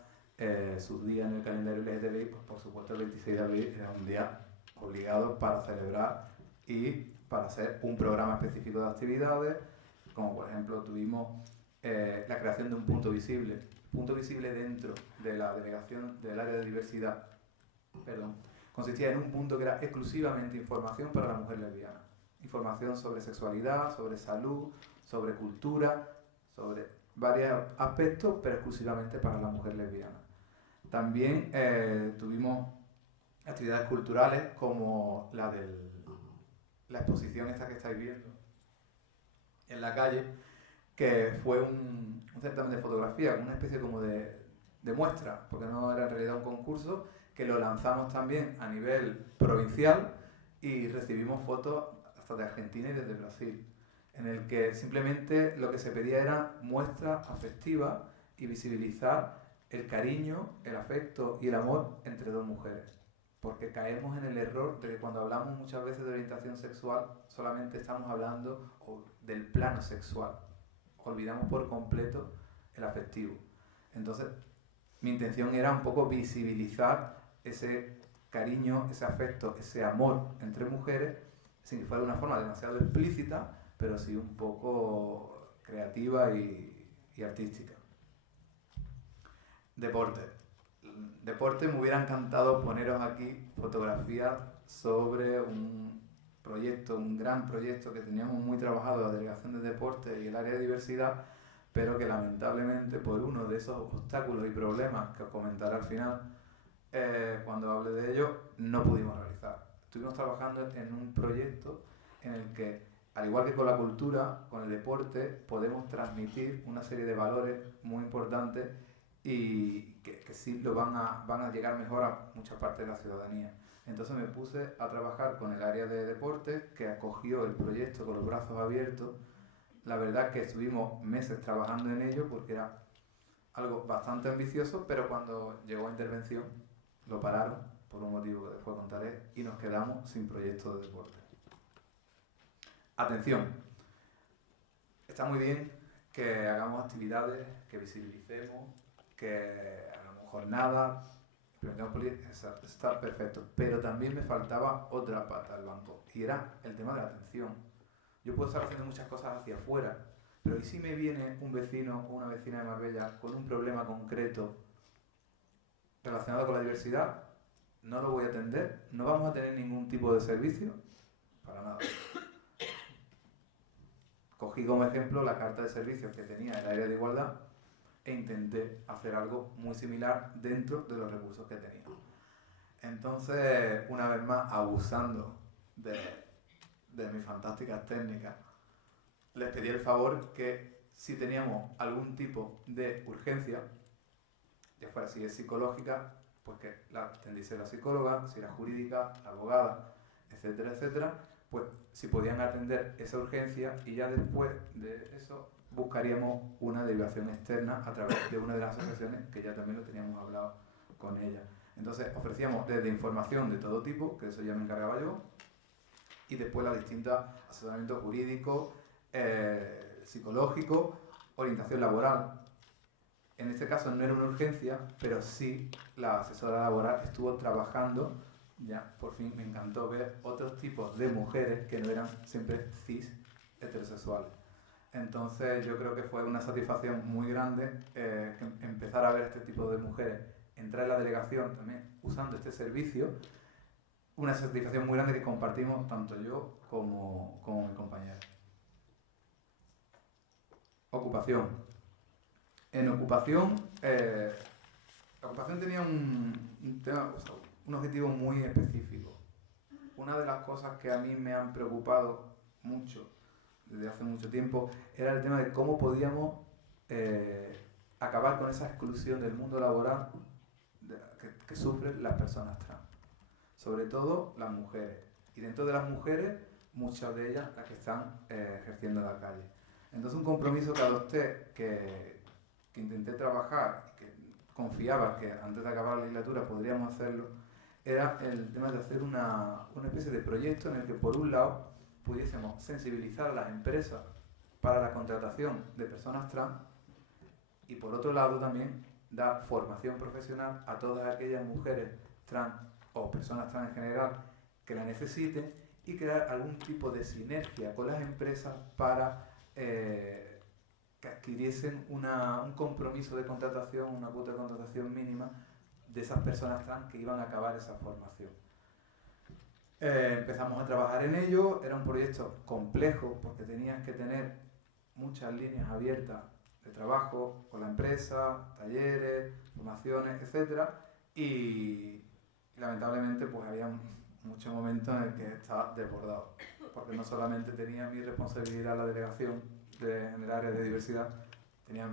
sus días en el calendario LGTBI, pues por supuesto el 26 de abril era un día obligado para celebrar y para hacer un programa específico de actividades, como por ejemplo tuvimos la creación de un punto visible dentro de la delegación del área de diversidad, consistía en un punto que era exclusivamente información para la mujer lesbiana, información sobre sexualidad, sobre salud, sobre cultura, sobre varios aspectos, pero exclusivamente para la mujer lesbiana. También tuvimos actividades culturales como la exposición esta que estáis viendo en la calle, que fue un certamen de fotografía, una especie como de muestra, porque no era en realidad un concurso, que lo lanzamos también a nivel provincial y recibimos fotos hasta de Argentina y desde Brasil, en el que simplemente lo que se pedía era muestra afectiva y visibilizar el cariño, el afecto y el amor entre dos mujeres. Porque caemos en el error de que cuando hablamos muchas veces de orientación sexual solamente estamos hablando del plano sexual. Olvidamos por completo el afectivo. Entonces, mi intención era un poco visibilizar ese cariño, ese afecto, ese amor entre mujeres, sin que fuera de una forma demasiado explícita, pero sí un poco creativa y artística. Deporte, me hubiera encantado poneros aquí fotografías sobre un gran proyecto que teníamos muy trabajado la Delegación de Deporte y el área de diversidad, pero que lamentablemente por uno de esos obstáculos y problemas que os comentaré al final, cuando hable de ello, no pudimos realizar. Estuvimos trabajando en un proyecto en el que, al igual que con la cultura, con el deporte, podemos transmitir una serie de valores muy importantes y que sí lo van a llegar mejor a muchas partes de la ciudadanía. Entonces me puse a trabajar con el área de deportes, que acogió el proyecto con los brazos abiertos. La verdad es que estuvimos meses trabajando en ello porque era algo bastante ambicioso, pero cuando llegó a intervención lo pararon, por un motivo que después contaré, y nos quedamos sin proyecto de deporte. Atención, está muy bien que hagamos actividades, que visibilicemos, que hagamos jornadas, está perfecto, pero también me faltaba otra pata del banco, y era el tema de la atención. Yo puedo estar haciendo muchas cosas hacia afuera, pero ¿y si me viene un vecino o una vecina de Marbella con un problema concreto relacionado con la diversidad? No lo voy a atender, no vamos a tener ningún tipo de servicio, para nada. Cogí como ejemplo la carta de servicios que tenía el área de igualdad e intenté hacer algo muy similar dentro de los recursos que tenía. Entonces, una vez más, abusando de mis fantásticas técnicas, les pedí el favor que si teníamos algún tipo de urgencia, ya fuera si es psicológica, pues que la atendiese la psicóloga, si era jurídica, la abogada, etcétera, etcétera, pues si podían atender esa urgencia, y ya después de eso buscaríamos una derivación externa a través de una de las asociaciones que ya también lo teníamos hablado con ella. Entonces ofrecíamos desde información de todo tipo, que eso ya me encargaba yo, y después los distintos asesoramientos jurídicos, psicológicos, orientación laboral. En este caso no era una urgencia, pero sí la asesora laboral estuvo trabajando. Ya, por fin me encantó ver otros tipos de mujeres que no eran siempre cis heterosexuales. Entonces yo creo que fue una satisfacción muy grande empezar a ver este tipo de mujeres entrar en la delegación también usando este servicio. Una satisfacción muy grande que compartimos tanto yo como mi compañera. Ocupación. En ocupación, la ocupación tenía un objetivo muy específico. Una de las cosas que a mí me han preocupado mucho desde hace mucho tiempo era el tema de cómo podíamos acabar con esa exclusión del mundo laboral que sufren las personas trans, sobre todo las mujeres, y dentro de las mujeres muchas de ellas las que están ejerciendo en la calle. Entonces un compromiso que adopté, que intenté trabajar, que confiaba que antes de acabar la legislatura podríamos hacerlo, era el tema de hacer una especie de proyecto en el que por un lado pudiésemos sensibilizar a las empresas para la contratación de personas trans, y por otro lado también dar formación profesional a todas aquellas mujeres trans o personas trans en general que la necesiten, y crear algún tipo de sinergia con las empresas para que adquiriesen un compromiso de contratación, una cuota de contratación mínima de esas personas trans que iban a acabar esa formación. Empezamos a trabajar en ello. Era un proyecto complejo porque tenías que tener muchas líneas abiertas de trabajo con la empresa, talleres, formaciones, etc. Y lamentablemente pues había muchos momentos en el que estaba desbordado, porque no solamente tenía mi responsabilidad la delegación en el área de diversidad, tenía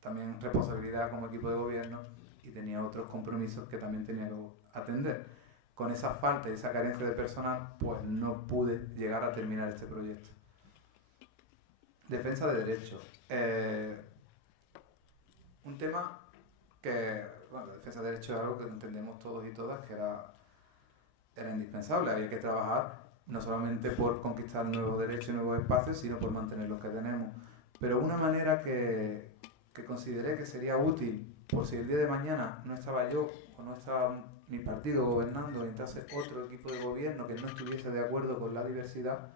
también responsabilidad como equipo de gobierno y tenía otros compromisos que también tenía que atender. Con esa falta y esa carencia de personal, pues no pude llegar a terminar este proyecto. Defensa de derechos. Un tema que, bueno, la defensa de derechos es algo que entendemos todos y todas que era indispensable. Había que trabajar no solamente por conquistar nuevos derechos y nuevos espacios, sino por mantener los que tenemos. Pero una manera que consideré que sería útil, por si el día de mañana no estaba yo o no estaba mi partido gobernando y entrase otro equipo de gobierno que no estuviese de acuerdo con la diversidad,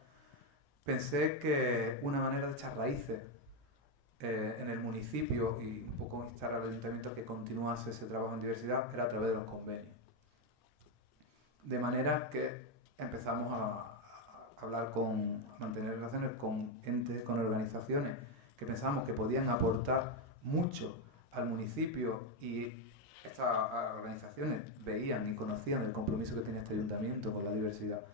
pensé que una manera de echar raíces en el municipio y un poco instar al ayuntamiento a que continuase ese trabajo en diversidad era a través de los convenios. De manera que empezamos a hablar a mantener relaciones con entes, con organizaciones que pensábamos que podían aportar mucho al municipio, y estas organizaciones veían y conocían el compromiso que tenía este ayuntamiento con la diversidad.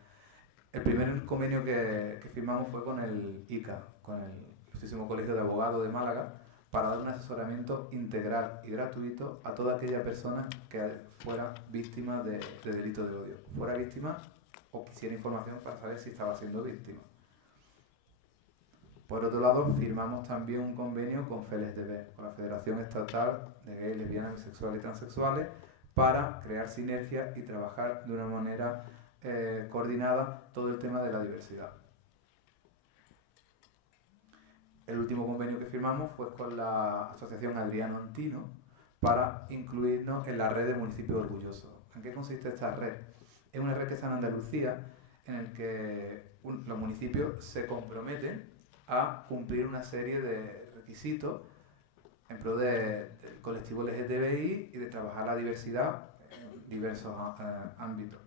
El primer convenio que firmamos fue con el ICA, con el Ilustrísimo Colegio de Abogados de Málaga, para dar un asesoramiento integral y gratuito a toda aquella persona que fuera víctima de delito de odio, fuera víctima o quisiera información para saber si estaba siendo víctima. Por otro lado, firmamos también un convenio con FLSDB, con la Federación Estatal de Gays, Lesbianas, Bisexuales y Transexuales, para crear sinergias y trabajar de una manera coordinada todo el tema de la diversidad. el último convenio que firmamos fue con la Asociación Adriano Antino para incluirnos en la red de municipios orgullosos. ¿En qué consiste esta red? Es una red que está en Andalucía en el que los municipios se comprometen a cumplir una serie de requisitos en pro del colectivo LGTBI y de trabajar la diversidad en diversos ámbitos.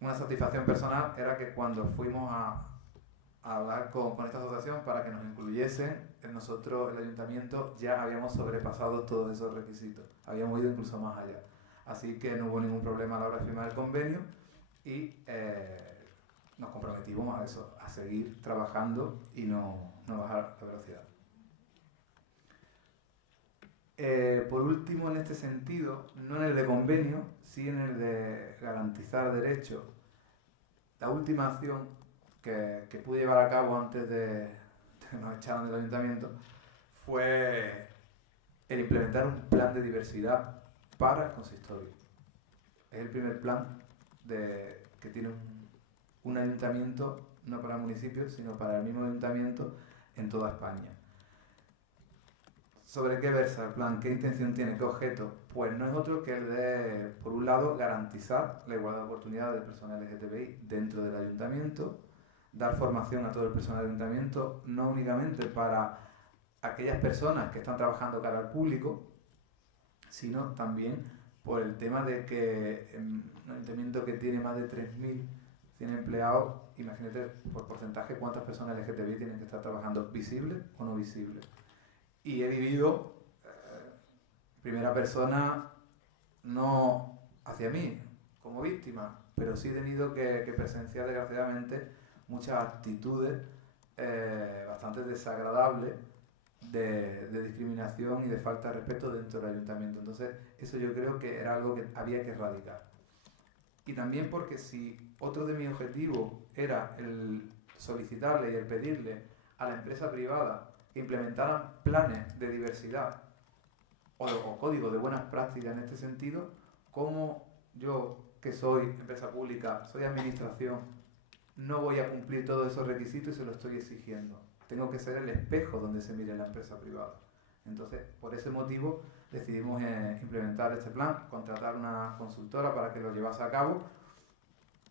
Una satisfacción personal era que cuando fuimos a hablar con esta asociación para que nos incluyesen, nosotros, el ayuntamiento, ya habíamos sobrepasado todos esos requisitos, habíamos ido incluso más allá. Así que no hubo ningún problema a la hora de firmar el convenio y nos comprometimos a eso, a seguir trabajando y no bajar la velocidad. Por último, en este sentido, no en el de convenio, sí en el de garantizar derechos, la última acción que pude llevar a cabo antes de que nos echaran del ayuntamiento fue el implementar un plan de diversidad para el consistorio. Es el primer plan que tiene un ayuntamiento, no para municipios, sino para el mismo ayuntamiento en toda España. ¿Sobre qué versa el plan? ¿Qué intención tiene? ¿Qué objeto? Pues no es otro que el de, por un lado, garantizar la igualdad de oportunidades del personal LGTBI dentro del ayuntamiento, dar formación a todo el personal del ayuntamiento, no únicamente para aquellas personas que están trabajando cara al público, sino también por el tema de que un ayuntamiento que tiene más de 3.100 empleados, imagínate por porcentaje cuántas personas LGTBI tienen que estar trabajando, visibles o no visibles. Y he vivido primera persona, no hacia mí como víctima, pero sí he tenido que presenciar desgraciadamente muchas actitudes bastante desagradables de discriminación y de falta de respeto dentro del ayuntamiento. Entonces eso yo creo que era algo que había que erradicar. Y también porque si otro de mis objetivos era el solicitarle y el pedirle a la empresa privada que implementaran planes de diversidad o códigos de buenas prácticas en este sentido, ¿cómo yo, que soy empresa pública, soy administración, no voy a cumplir todos esos requisitos y se lo estoy exigiendo? Tengo que ser el espejo donde se mire la empresa privada. Entonces, por ese motivo, decidimos implementar este plan, contratar una consultora para que lo llevase a cabo,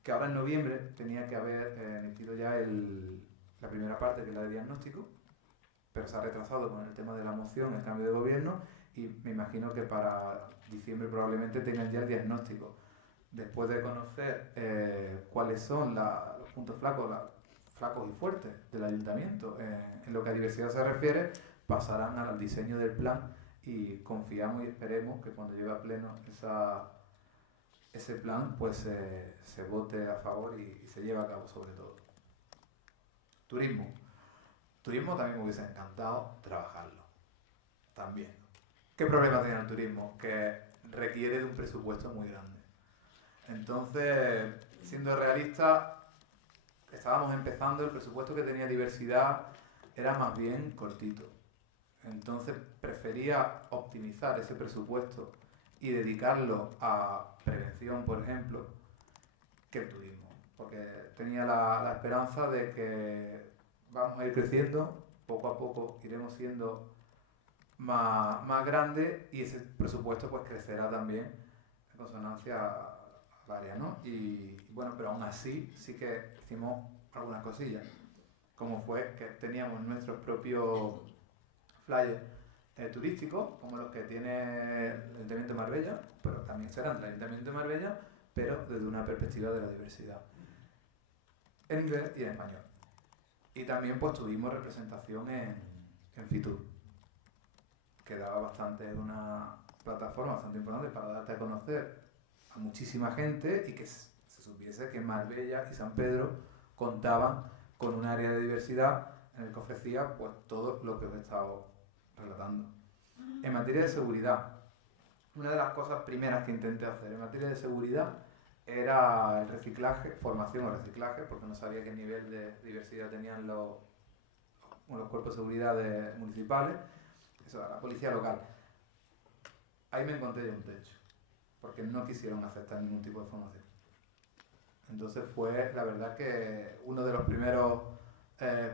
que ahora en noviembre tenía que haber emitido ya la primera parte, que es la de diagnóstico, pero se ha retrasado con el tema de la moción, el cambio de gobierno, y me imagino que para diciembre probablemente tengan ya el diagnóstico. Después de conocer cuáles son los puntos flacos y fuertes del ayuntamiento en lo que a diversidad se refiere, pasarán al diseño del plan y confiamos y esperemos que cuando llegue a pleno ese plan pues se vote a favor y se lleve a cabo sobre todo. Turismo. Turismo también me hubiese encantado trabajarlo. También. ¿Qué problema tiene el turismo? Que requiere de un presupuesto muy grande. Entonces, siendo realista, estábamos empezando, el presupuesto que tenía diversidad era más bien cortito. Entonces prefería optimizar ese presupuesto y dedicarlo a prevención, por ejemplo, que el turismo. Porque tenía la esperanza de que vamos a ir creciendo, poco a poco iremos siendo más grandes y ese presupuesto pues crecerá también en consonancia al área, ¿no? Y bueno, pero aún así sí que hicimos algunas cosillas, como fue que teníamos nuestros propios flyers turísticos, como los que tiene el Ayuntamiento de Marbella, pero también serán del Ayuntamiento de Marbella, pero desde una perspectiva de la diversidad, en inglés y en español. Y también pues tuvimos representación en Fitur, que daba bastante, una plataforma bastante importante para darte a conocer a muchísima gente y que se supiese que Marbella y San Pedro contaban con un área de diversidad en el que ofrecía pues todo lo que os he estado relatando. En materia de seguridad, una de las cosas primeras que intenté hacer en materia de seguridad era el reciclaje, formación o reciclaje, porque no sabía qué nivel de diversidad tenían los cuerpos de seguridad municipales, eso, la policía local. Ahí me encontré yo un techo, porque no quisieron aceptar ningún tipo de formación. Entonces fue, la verdad, que uno de los primeros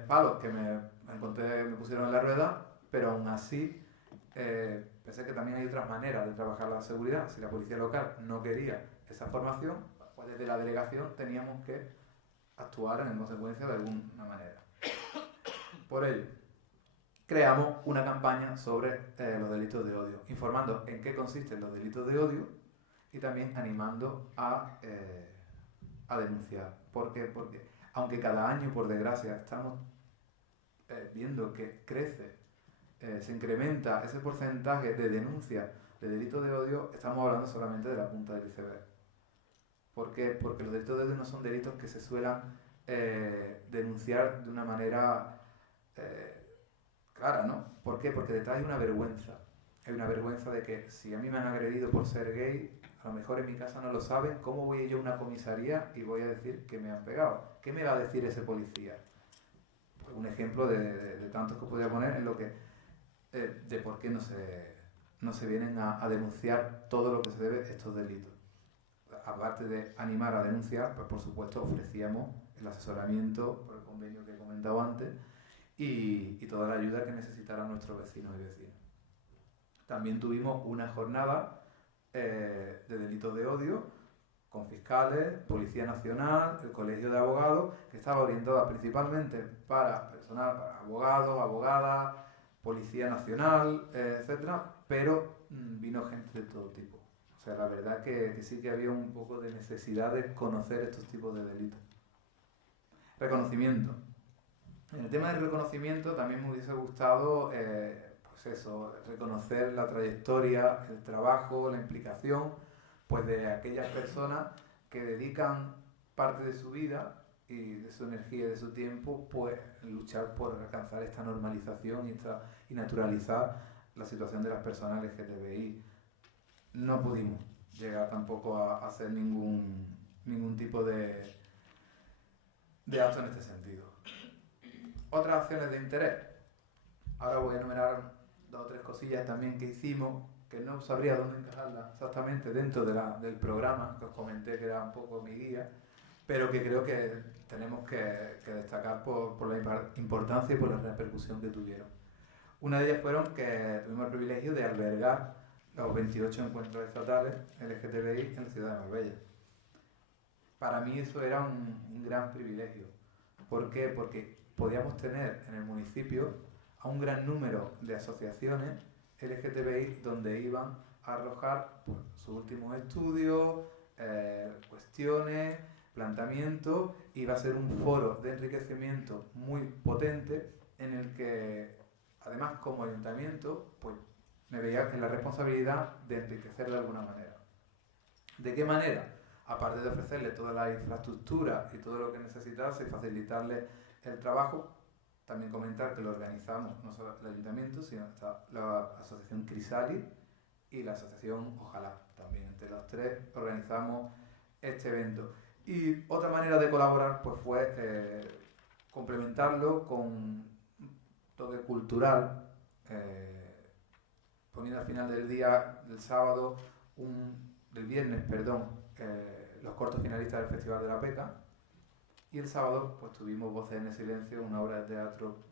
palos que me me pusieron en la rueda, pero aún así pensé que también hay otras maneras de trabajar la seguridad. Si la policía local no quería esa formación, pues desde la delegación teníamos que actuar en consecuencia de alguna manera. Por ello, creamos una campaña sobre los delitos de odio, informando en qué consisten los delitos de odio y también animando a denunciar. ¿Por qué? Porque aunque cada año, por desgracia, estamos viendo que crece, se incrementa ese porcentaje de denuncias de delitos de odio, estamos hablando solamente de la punta del iceberg. ¿Por qué? Porque los delitos de odio no son delitos que se suelan denunciar de una manera clara, ¿no? ¿Por qué? Porque detrás hay una vergüenza. Hay una vergüenza de que si a mí me han agredido por ser gay, a lo mejor en mi casa no lo saben, ¿cómo voy yo a una comisaría y voy a decir que me han pegado? ¿Qué me va a decir ese policía? Pues un ejemplo de tantos que podría poner en lo que de por qué no se vienen a denunciar todo lo que se debe a estos delitos. Aparte de animar a denunciar, pues por supuesto ofrecíamos el asesoramiento por el convenio que he comentado antes y toda la ayuda que necesitaran nuestros vecinos y vecinas. También tuvimos una jornada de delitos de odio con fiscales, Policía Nacional, el Colegio de Abogados, que estaba orientada principalmente para personal, para abogados, abogadas, Policía Nacional, etcétera, pero vino gente de todo tipo. O sea, la verdad que sí que había un poco de necesidad de conocer estos tipos de delitos. Reconocimiento. En el tema del reconocimiento también me hubiese gustado, pues eso, reconocer la trayectoria, el trabajo, la implicación, pues de aquellas personas que dedican parte de su vida y de su energía y de su tiempo, pues luchar por alcanzar esta normalización y naturalizar la situación de las personas LGTBI. No pudimos llegar tampoco a hacer ningún tipo de acto en este sentido. Otras acciones de interés. Ahora voy a enumerar 2 o 3 cosillas también que hicimos, que no sabría dónde encajarlas exactamente dentro del programa, que os comenté que era un poco mi guía, pero que creo que tenemos que destacar por la importancia y por la repercusión que tuvieron. Una de ellas fueron que tuvimos el privilegio de albergar los 28 encuentros estatales LGTBI en la ciudad de Marbella. Para mí eso era un gran privilegio. ¿Por qué? Porque podíamos tener en el municipio a un gran número de asociaciones LGTBI donde iban a arrojar pues, sus últimos estudios, cuestiones, planteamientos, y va a ser un foro de enriquecimiento muy potente en el que, además, como ayuntamiento, pues me veía en la responsabilidad de enriquecer de alguna manera. ¿De qué manera? Aparte de ofrecerle toda la infraestructura y todo lo que necesitase y facilitarle el trabajo, también comentar que lo organizamos no solo el ayuntamiento, sino la asociación Crisali y la asociación Ojalá. También entre los 3 organizamos este evento. Y otra manera de colaborar pues fue complementarlo con un toque cultural, poniendo al final del día, del viernes, los cortos finalistas del Festival de la Peca, y el sábado pues tuvimos Voces en el Silencio, una obra de teatro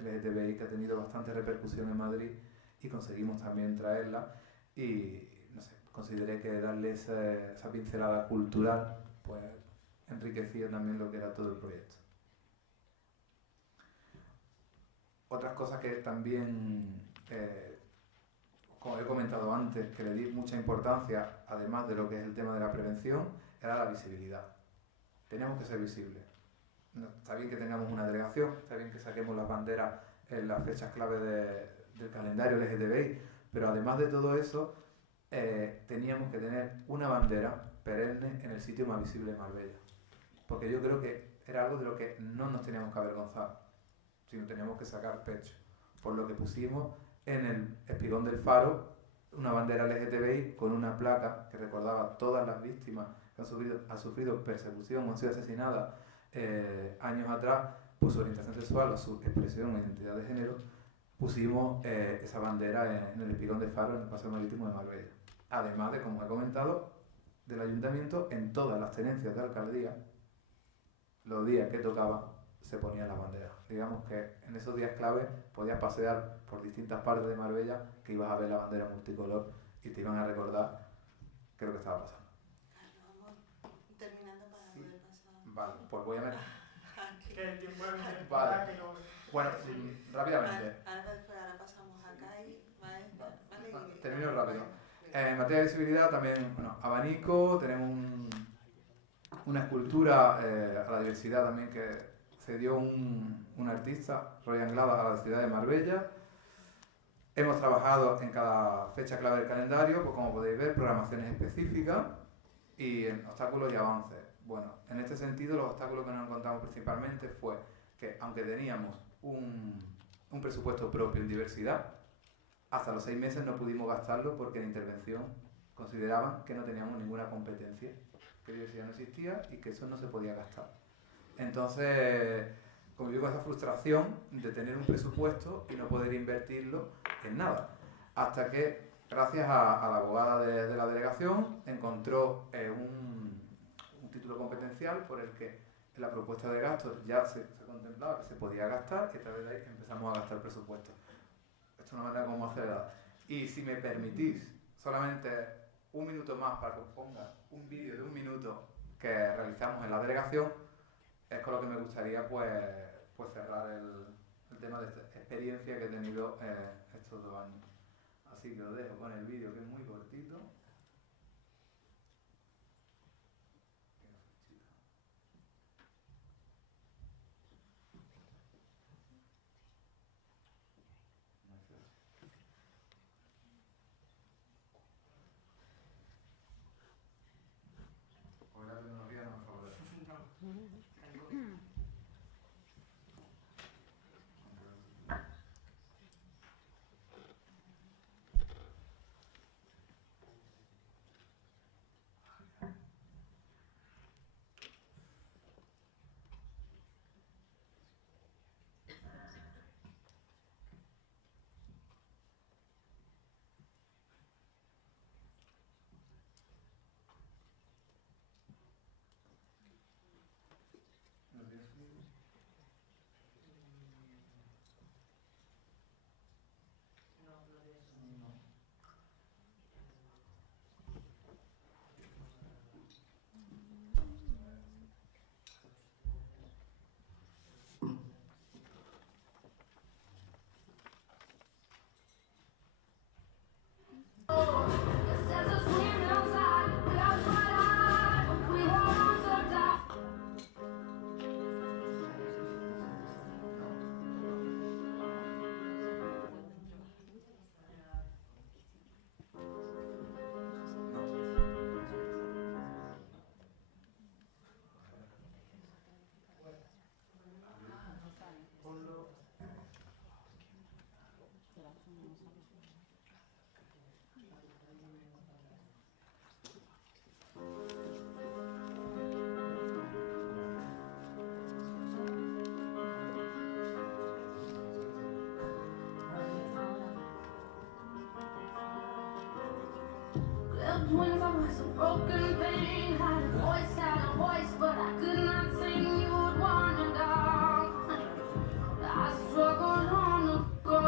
LGTBI que ha tenido bastante repercusión en Madrid y conseguimos también traerla y no sé, consideré que darle esa pincelada cultural pues enriquecía también lo que era todo el proyecto. Otras cosas que también, como he comentado antes, que le di mucha importancia, además de lo que es el tema de la prevención, era la visibilidad. Tenemos que ser visibles. Está bien que tengamos una delegación, está bien que saquemos las banderas en las fechas clave del calendario LGTBI, pero además de todo eso, teníamos que tener una bandera perenne en el sitio más visible de Marbella. Porque yo creo que era algo de lo que no nos teníamos que avergonzar, sino teníamos que sacar pecho. Por lo que pusimos en el espigón del faro una bandera LGTBI con una placa que recordaba a todas las víctimas que han sufrido persecución o han sido asesinadas años atrás por su orientación sexual o su expresión o identidad de género. Pusimos esa bandera en el espigón del faro en el paseo marítimo de Marbella. Además de, como he comentado, del ayuntamiento en todas las tenencias de alcaldía, los días que tocaba, se ponían las banderas. Digamos que en esos días clave podías pasear por distintas partes de Marbella que ibas a ver la bandera multicolor y te iban a recordar qué es lo que estaba pasando. Vamos terminando para Sí. poder pasar. Vale, pues voy a meter. Que el tiempo es Vale. que no... Bueno, rápidamente. Ahora pasamos acá y vale. Termino rápido. En materia de visibilidad también, bueno, abanico, tenemos una escultura a la diversidad también que cedió un artista, Roy Anglada, a la ciudad de Marbella. Hemos trabajado en cada fecha clave del calendario, pues como podéis ver, programaciones específicas y en obstáculos y avances. Bueno, en este sentido los obstáculos que nos encontramos principalmente fue que aunque teníamos un presupuesto propio en diversidad, hasta los 6 meses no pudimos gastarlo porque en intervención consideraban que no teníamos ninguna competencia, que diversidad no existía y que eso no se podía gastar. Entonces, conviví con esa frustración de tener un presupuesto y no poder invertirlo en nada. Hasta que, gracias a la abogada de la delegación, encontró un título competencial por el que en la propuesta de gastos ya se contemplaba que se podía gastar y a través de ahí empezamos a gastar presupuesto. Esto es una manera como acelerar. Y si me permitís, solamente un minuto más para que os ponga un vídeo de 1 minuto que realizamos en la delegación, es con lo que me gustaría pues cerrar el tema de esta experiencia que he tenido estos 2 años. Así que os dejo con el vídeo, que es muy cortito. Hoy la tecnología no me favorece. ¿No tienes sonido? No. Twins, I was a broken thing. Had a voice, but I could not sing. You would wanna go. I struggled on the go.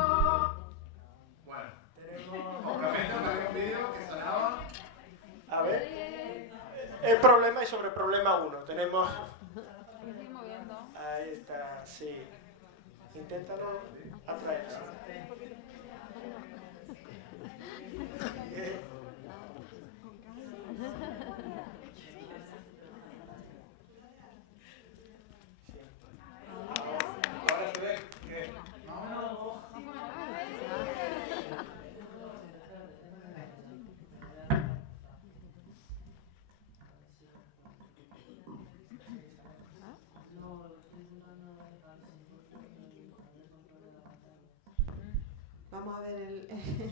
Bueno, Tenemos... os prometo que había un vídeo que sonaba. A ver, el problema y sobre el problema 1. Tenemos... Ahí está, sí. Inténtalo atraer. Ahora se ve que más o menos. Vamos a ver este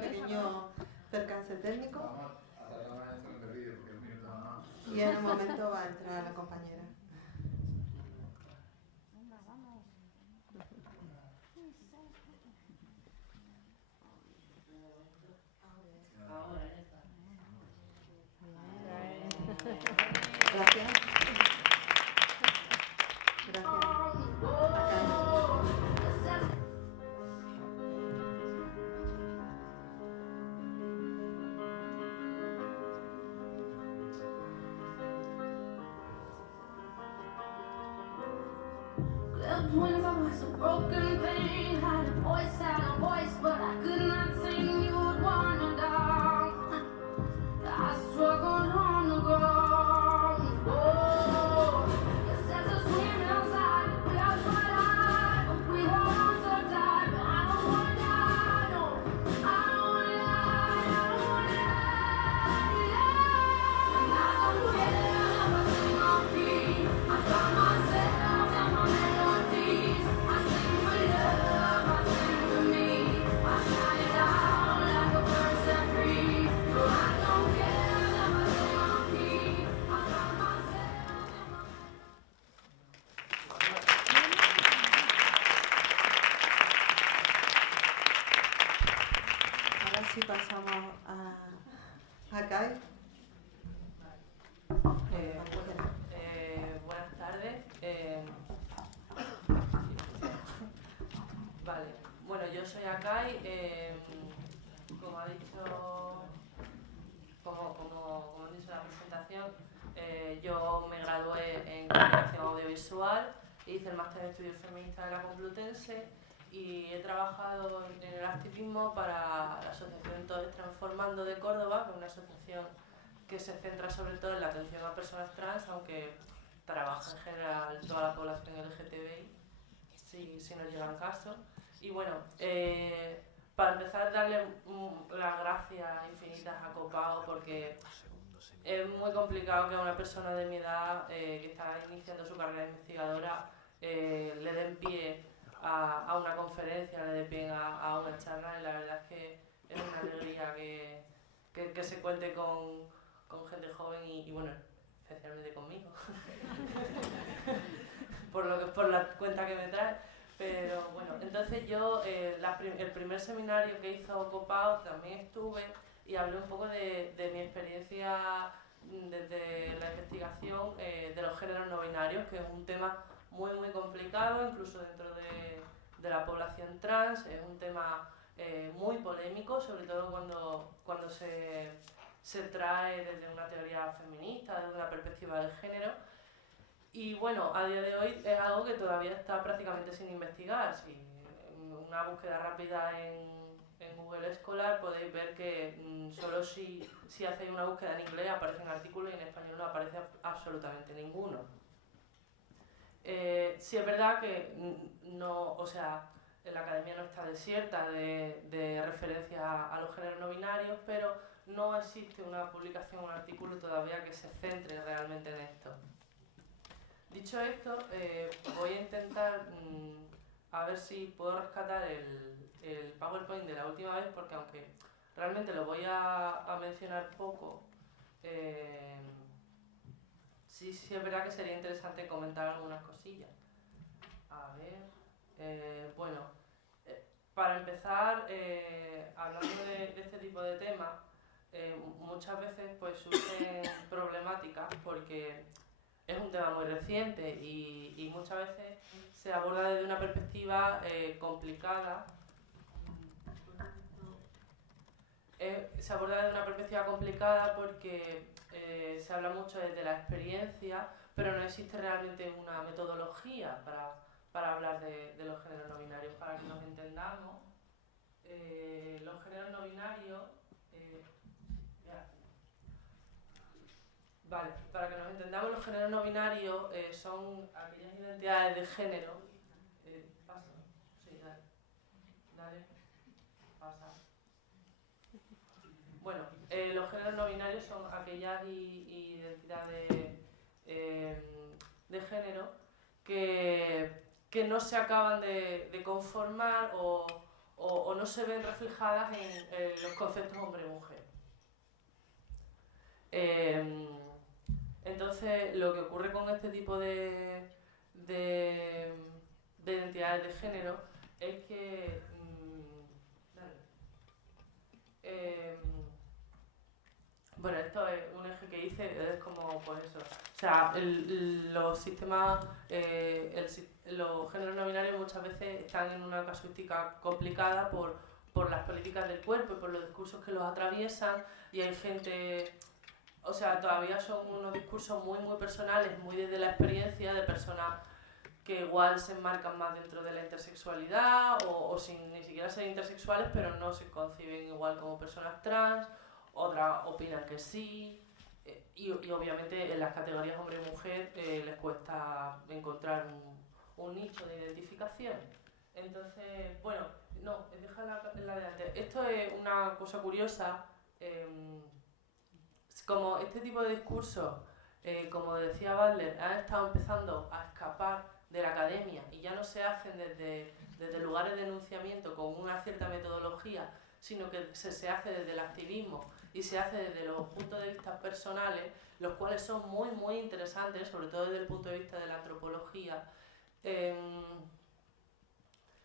pequeño percance técnico Vamos a tardar en esto en el vídeo porque 1 minuto nada más. y en un momento va a entrar la compañera. Gracias. Gracias. twins, I was a broken thing. Had a voice, but I could not sing. You would wanna down. I struggled on the ground. Oh, it says a swim outside. We are quite high, but we were on so tight. But I don't wanna die, no. I don't wanna die, I don't wanna die, yeah. And I don't care how I sing or be. I found myself and my melodies. I sing for love, I sing for me. I shine it out like a bird set free. No, I don't care how I sing or be. I found myself and my Ahora sí pasamos a Kai. Buenas tardes. Vale, bueno, yo soy Akai. Como ha dicho, como han dicho en la presentación, yo me gradué en comunicación audiovisual, hice el máster de estudios feministas de la Complutense y he trabajado en el activismo para la asociación Todes Transformando de Córdoba, que es una asociación que se centra sobre todo en la atención a personas trans, aunque trabaja en general toda la población LGTBI, si nos llegan caso. Y bueno, para empezar, darle las gracias infinitas a Copao, porque es muy complicado que a una persona de mi edad que está iniciando su carrera investigadora le den pie a una conferencia, le den pie a una charla, y la verdad es que es una alegría que se cuente con gente joven y bueno, especialmente conmigo, por la cuenta que me trae. Pero bueno, entonces yo, el primer seminario que hizo Copao también estuve y hablé un poco de mi experiencia desde la investigación de los géneros no binarios, que es un tema muy complicado, incluso dentro de la población trans. Es un tema muy polémico, sobre todo cuando se trae desde una teoría feminista, desde una perspectiva de género. Y bueno, a día de hoy es algo que todavía está prácticamente sin investigar. Si una búsqueda rápida en Google Scholar podéis ver que solo si hacéis una búsqueda en inglés aparecen artículos y en español no aparece absolutamente ninguno. Sí es verdad que no, o sea, la academia no está desierta de referencia a los géneros no binarios, pero no existe una publicación, un artículo todavía que se centre realmente en esto. Dicho esto, voy a intentar a ver si puedo rescatar el PowerPoint de la última vez, porque aunque realmente lo voy a mencionar poco, sí es verdad que sería interesante comentar algunas cosillas. A ver, bueno, para empezar, hablando de este tipo de temas, muchas veces pues surgen problemáticas porque es un tema muy reciente y muchas veces se aborda desde una perspectiva complicada. Se aborda desde una perspectiva complicada porque se habla mucho desde la experiencia, pero no existe realmente una metodología para hablar de los géneros no binarios. Para que nos entendamos, los géneros no binarios... Vale, para que nos entendamos, los géneros no binarios son aquellas identidades de género. Pasa, sí, dale, pasa. Bueno, los géneros no binarios son aquellas identidades de género que no se acaban de conformar o no se ven reflejadas en los conceptos hombre-mujer. Entonces, lo que ocurre con este tipo de identidades de género es que bueno, esto es un eje que hice, es como pues eso, o sea, los sistemas, los géneros no binarios muchas veces están en una casuística complicada por las políticas del cuerpo y por los discursos que los atraviesan, y hay gente... O sea, todavía son unos discursos muy personales, muy desde la experiencia de personas que igual se enmarcan más dentro de la intersexualidad o sin ni siquiera ser intersexuales, pero no se conciben igual como personas trans, otras opinan que sí, y obviamente en las categorías hombre y mujer les cuesta encontrar un nicho de identificación. Entonces, bueno, no, déjala la de antes. Esto es una cosa curiosa, como este tipo de discursos, como decía Butler, han estado empezando a escapar de la academia y ya no se hacen desde lugares de enunciamiento con una cierta metodología, sino que se hace desde el activismo y se hace desde los puntos de vista personales, los cuales son muy, muy interesantes, sobre todo desde el punto de vista de la antropología.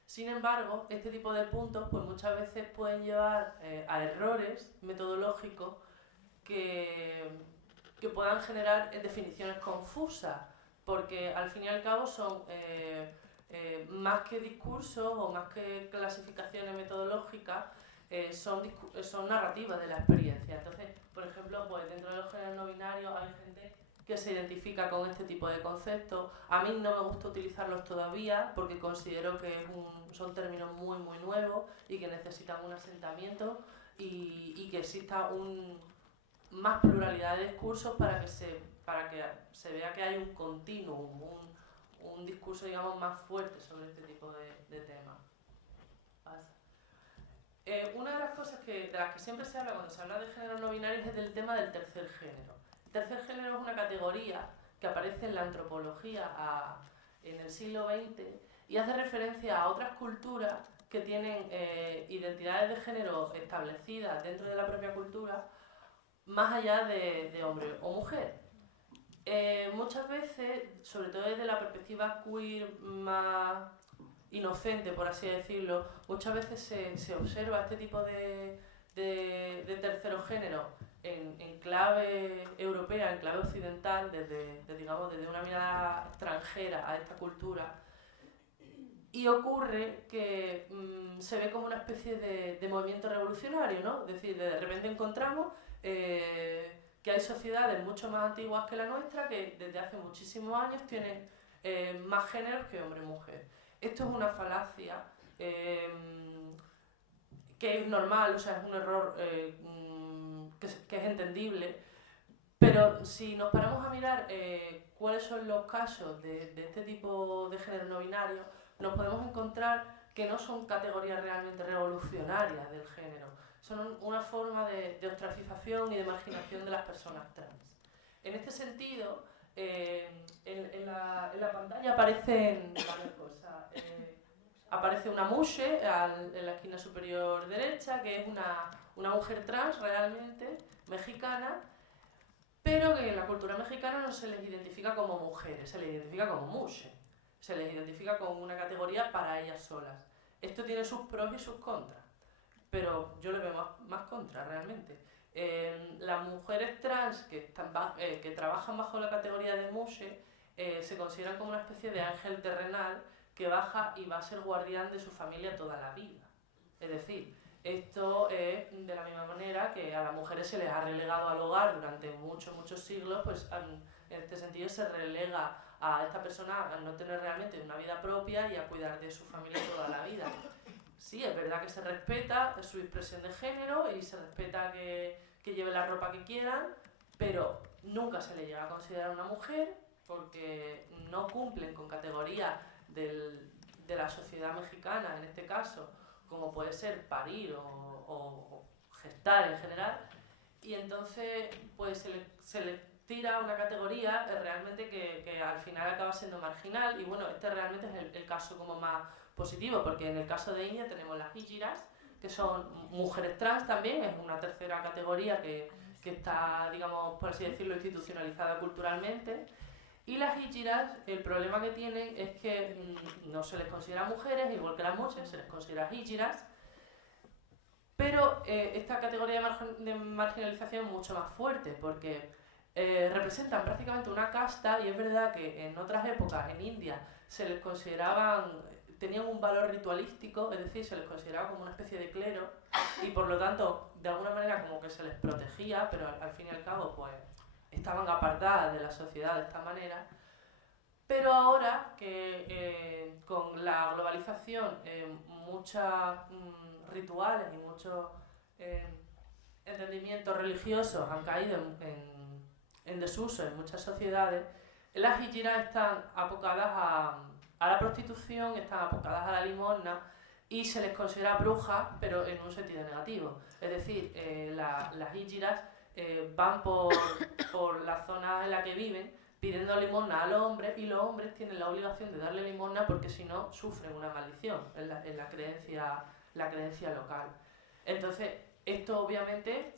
Sin embargo, este tipo de puntos pues muchas veces pueden llevar a errores metodológicos que puedan generar definiciones confusas, porque al fin y al cabo son más que discursos o más que clasificaciones metodológicas, son narrativas de la experiencia. Entonces, por ejemplo, pues dentro de los géneros no binarios hay gente que se identifica con este tipo de conceptos. A mí no me gusta utilizarlos todavía porque considero que son términos muy, muy nuevos y que necesitan un asentamiento y que exista más pluralidad de discursos para que se vea que hay un continuum, un discurso, digamos, más fuerte sobre este tipo de temas. Una de las cosas de las que siempre se habla cuando se habla de géneros no binarios es del tema del tercer género. El tercer género es una categoría que aparece en la antropología en el siglo XX y hace referencia a otras culturas que tienen identidades de género establecidas dentro de la propia cultura, más allá de hombre o mujer. Muchas veces, sobre todo desde la perspectiva queer más inocente, por así decirlo, muchas veces se observa este tipo de tercero género en clave europea, en clave occidental, digamos, desde una mirada extranjera a esta cultura, y ocurre que se ve como una especie de movimiento revolucionario, ¿no? Es decir, de repente encontramos que hay sociedades mucho más antiguas que la nuestra que desde hace muchísimos años tienen más géneros que hombre y mujer. Esto es una falacia que es normal, o sea, es un error que es entendible, pero si nos paramos a mirar cuáles son los casos de este tipo de género no binario, nos podemos encontrar que no son categorías realmente revolucionarias del género, son una forma de ostracización y de marginación de las personas trans. En este sentido, en la pantalla aparecen varias cosas. Aparece una mushe en la esquina superior derecha, que es una mujer trans realmente, mexicana, pero que en la cultura mexicana no se les identifica como mujeres, se les identifica como mushe. Se les identifica como una categoría para ellas solas. Esto tiene sus pros y sus contras, pero yo le veo más contras realmente. Las mujeres trans que trabajan bajo la categoría de mushe se consideran como una especie de ángel terrenal que baja y va a ser guardián de su familia toda la vida. Es decir, esto es de la misma manera que a las mujeres se les ha relegado al hogar durante muchos siglos, pues en este sentido se relega a esta persona a no tener realmente una vida propia y a cuidar de su familia toda la vida. Sí, es verdad que se respeta su expresión de género y se respeta que lleve la ropa que quieran, pero nunca se le llega a considerar una mujer porque no cumplen con categorías de la sociedad mexicana, en este caso, como puede ser parir o gestar en general, y entonces pues se le tira una categoría realmente que al final acaba siendo marginal, y bueno, este realmente es el caso como más positivo, porque en el caso de India tenemos las hijiras, que son mujeres trans también, es una tercera categoría que está, digamos, por así decirlo, institucionalizada culturalmente. Y las hijiras, el problema que tienen es que no se les considera mujeres, igual que las mushes, se les considera hijiras, pero esta categoría de marginalización es mucho más fuerte, porque representan prácticamente una casta, y es verdad que en otras épocas en India se les tenían un valor ritualístico, es decir, se les consideraba como una especie de clero, y por lo tanto, de alguna manera como que se les protegía, pero al fin y al cabo, pues estaban apartadas de la sociedad de esta manera. Pero ahora que con la globalización muchos rituales y muchos entendimientos religiosos han caído en desuso en muchas sociedades, las hijiras están abocadas a la prostitución, están abocadas a la limosna y se les considera brujas, pero en un sentido negativo. Es decir, las hijiras van por las zonas en las que viven pidiendo limosna a los hombres, y los hombres tienen la obligación de darle limosna porque si no sufren una maldición en la creencia local. Entonces, esto obviamente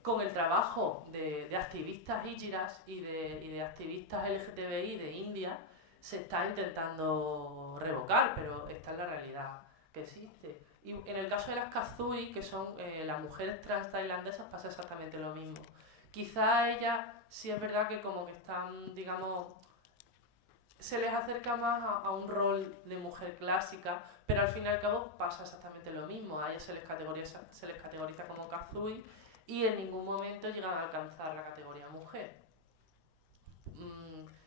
con el trabajo de activistas hijiras y de activistas LGTBI de India se está intentando revocar, pero esta es la realidad que existe. Y en el caso de las Kazui, que son las mujeres trans tailandesas, pasa exactamente lo mismo. Quizá a ellas sí es verdad que como que están, digamos, se les acerca más a un rol de mujer clásica, pero al fin y al cabo pasa exactamente lo mismo. A ellas se les categoriza como Kazui y en ningún momento llegan a alcanzar la categoría mujer.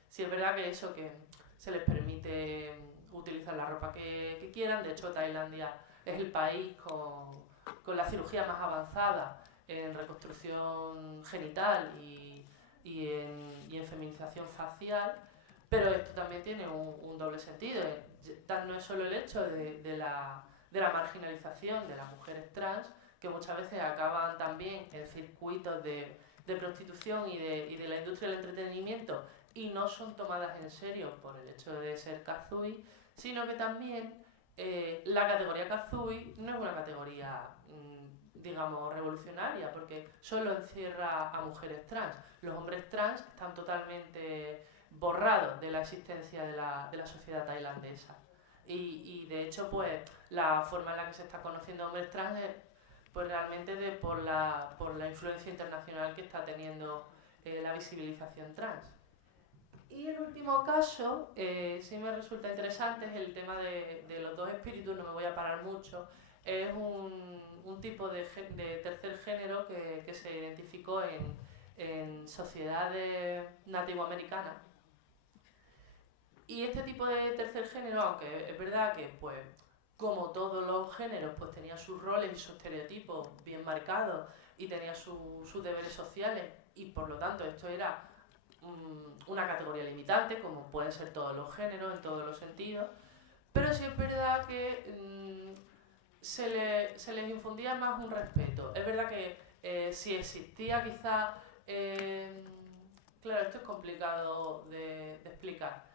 Sí es verdad que eso, que se les permite utilizar la ropa que quieran. De hecho, Tailandia es el país con la cirugía más avanzada en reconstrucción genital y en feminización facial, pero esto también tiene un doble sentido. No es solo el hecho de la marginalización de las mujeres trans, que muchas veces acaban también en circuitos de prostitución y de la industria del entretenimiento y no son tomadas en serio por el hecho de ser Kazui, sino que también la categoría Kazui no es una categoría digamos, revolucionaria, porque solo encierra a mujeres trans. Los hombres trans están totalmente borrados de la existencia de la sociedad tailandesa. Y de hecho, pues, la forma en la que se está conociendo a hombres trans es pues, realmente por la influencia internacional que está teniendo la visibilización trans. Y el último caso, sí me resulta interesante, es el tema de los dos espíritus, no me voy a parar mucho. Es un tipo de tercer género que se identificó en sociedades nativoamericanas. Y este tipo de tercer género, aunque es verdad que, pues, como todos los géneros, pues tenía sus roles y sus estereotipos bien marcados y tenía sus deberes sociales, y por lo tanto esto era una categoría limitante, como pueden ser todos los géneros en todos los sentidos, pero sí es verdad que se les infundía más un respeto. Es verdad que si existía quizá... claro, esto es complicado de explicar.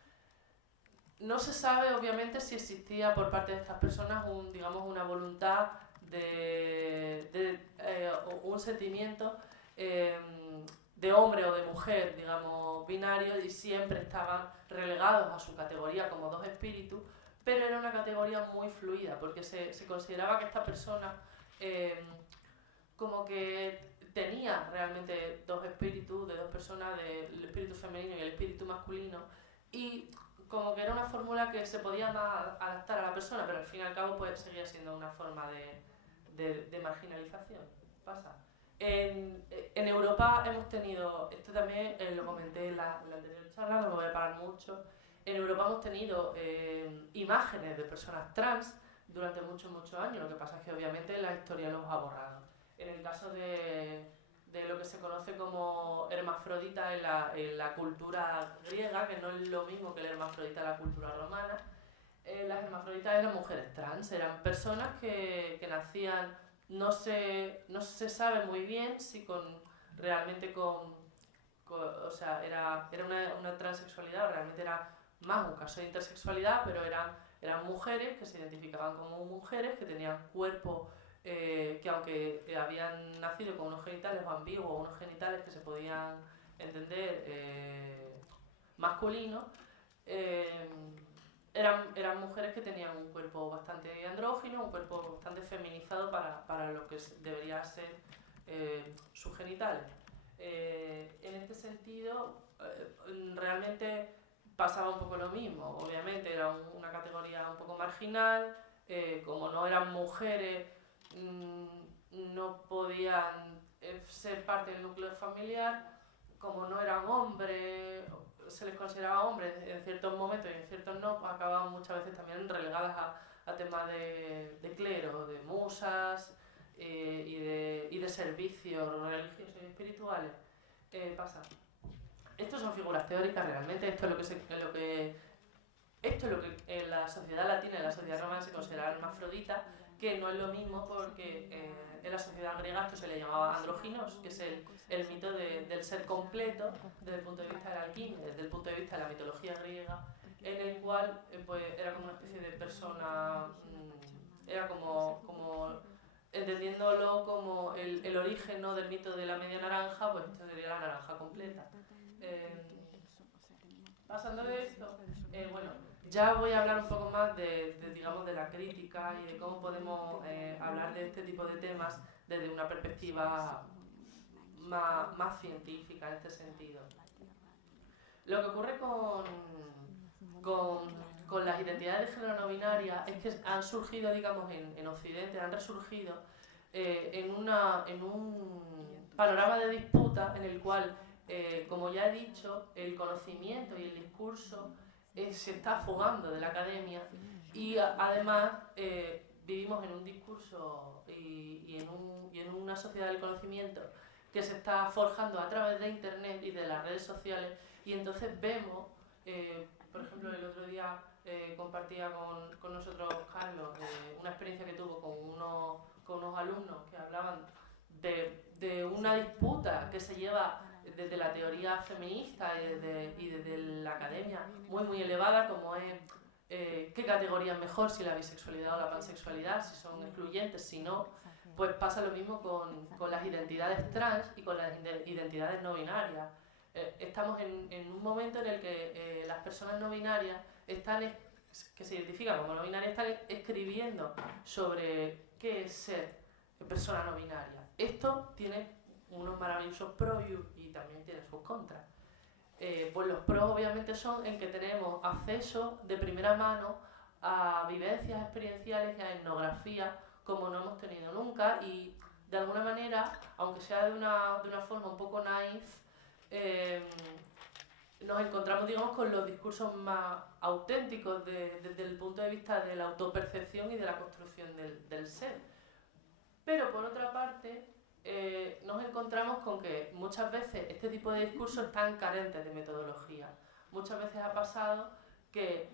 No se sabe, obviamente, si existía por parte de estas personas digamos, una voluntad un sentimiento de hombre o de mujer, digamos, binario, y siempre estaban relegados a su categoría como dos espíritus, pero era una categoría muy fluida, porque se consideraba que esta persona como que tenía realmente dos espíritus de dos personas, el espíritu femenino y el espíritu masculino, y como que era una fórmula que se podía más adaptar a la persona, pero al fin y al cabo pues seguía siendo una forma de marginalización. Pasa. En Europa hemos tenido, esto también lo comenté en la anterior charla, no me voy a parar mucho. En Europa hemos tenido imágenes de personas trans durante muchos años, lo que pasa es que obviamente la historia los ha borrado. En el caso de lo que se conoce como hermafrodita en la cultura griega, que no es lo mismo que el hermafrodita en la cultura romana, las hermafroditas eran mujeres trans, eran personas que nacían, no se sabe muy bien si realmente o sea, era una transexualidad o realmente era más un caso de intersexualidad, pero eran mujeres que se identificaban como mujeres, que tenían cuerpo que aunque habían nacido con unos genitales ambiguos, unos genitales que se podían entender masculinos, eran mujeres que tenían un cuerpo bastante andrógino, un cuerpo bastante feminizado para lo que debería ser sus genitales. En este sentido, realmente pasaba un poco lo mismo. Obviamente era una categoría un poco marginal, como no eran mujeres, no podían ser parte del núcleo familiar, como no eran hombres, se les consideraba hombres en ciertos momentos y en ciertos no, pues acababan muchas veces también relegadas a temas de clero, de musas y de servicios religiosos y espirituales. Pasa. Estos son figuras teóricas realmente, esto es lo que en la sociedad latina, en la sociedad romana se consideraba hermafrodita, que no es lo mismo porque en la sociedad griega esto se le llamaba androginos, que es el mito del ser completo desde el punto de vista de la alquimia, desde el punto de vista de la mitología griega, en el cual pues, era como una especie de persona, era como entendiéndolo como el origen, ¿no?, del mito de la media naranja, pues esto sería la naranja completa. Pasando de esto, bueno, ya voy a hablar un poco más digamos, de la crítica y de cómo podemos hablar de este tipo de temas desde una perspectiva más científica en este sentido. Lo que ocurre con las identidades de género no binarias es que han surgido, digamos, en Occidente, han resurgido en un panorama de disputa en el cual, como ya he dicho, el conocimiento y el discurso se está fugando de la academia y además vivimos en un discurso y en una sociedad del conocimiento que se está forjando a través de internet y de las redes sociales, y entonces vemos, por ejemplo, el otro día compartía con nosotros Carlos una experiencia que tuvo con unos alumnos que hablaban de una disputa que se lleva desde la teoría feminista y desde la academia muy elevada, como es qué categoría es mejor, si la bisexualidad o la pansexualidad, si son excluyentes, si no. Pues pasa lo mismo con las identidades trans y con las identidades no binarias. Estamos en un momento en el que las personas no binarias que se identifican como no binarias están escribiendo sobre qué es ser persona no binaria. Esto tiene unos maravillosos pros y también tiene sus contras. Pues los pros obviamente son en que tenemos acceso de primera mano a vivencias experienciales y a etnografía como no hemos tenido nunca, y de alguna manera, aunque sea de una forma un poco naif, nos encontramos, digamos, con los discursos más auténticos desde el punto de vista de la autopercepción y de la construcción del ser. Pero por otra parte, nos encontramos con que muchas veces este tipo de discursos están carentes de metodología. Muchas veces ha pasado que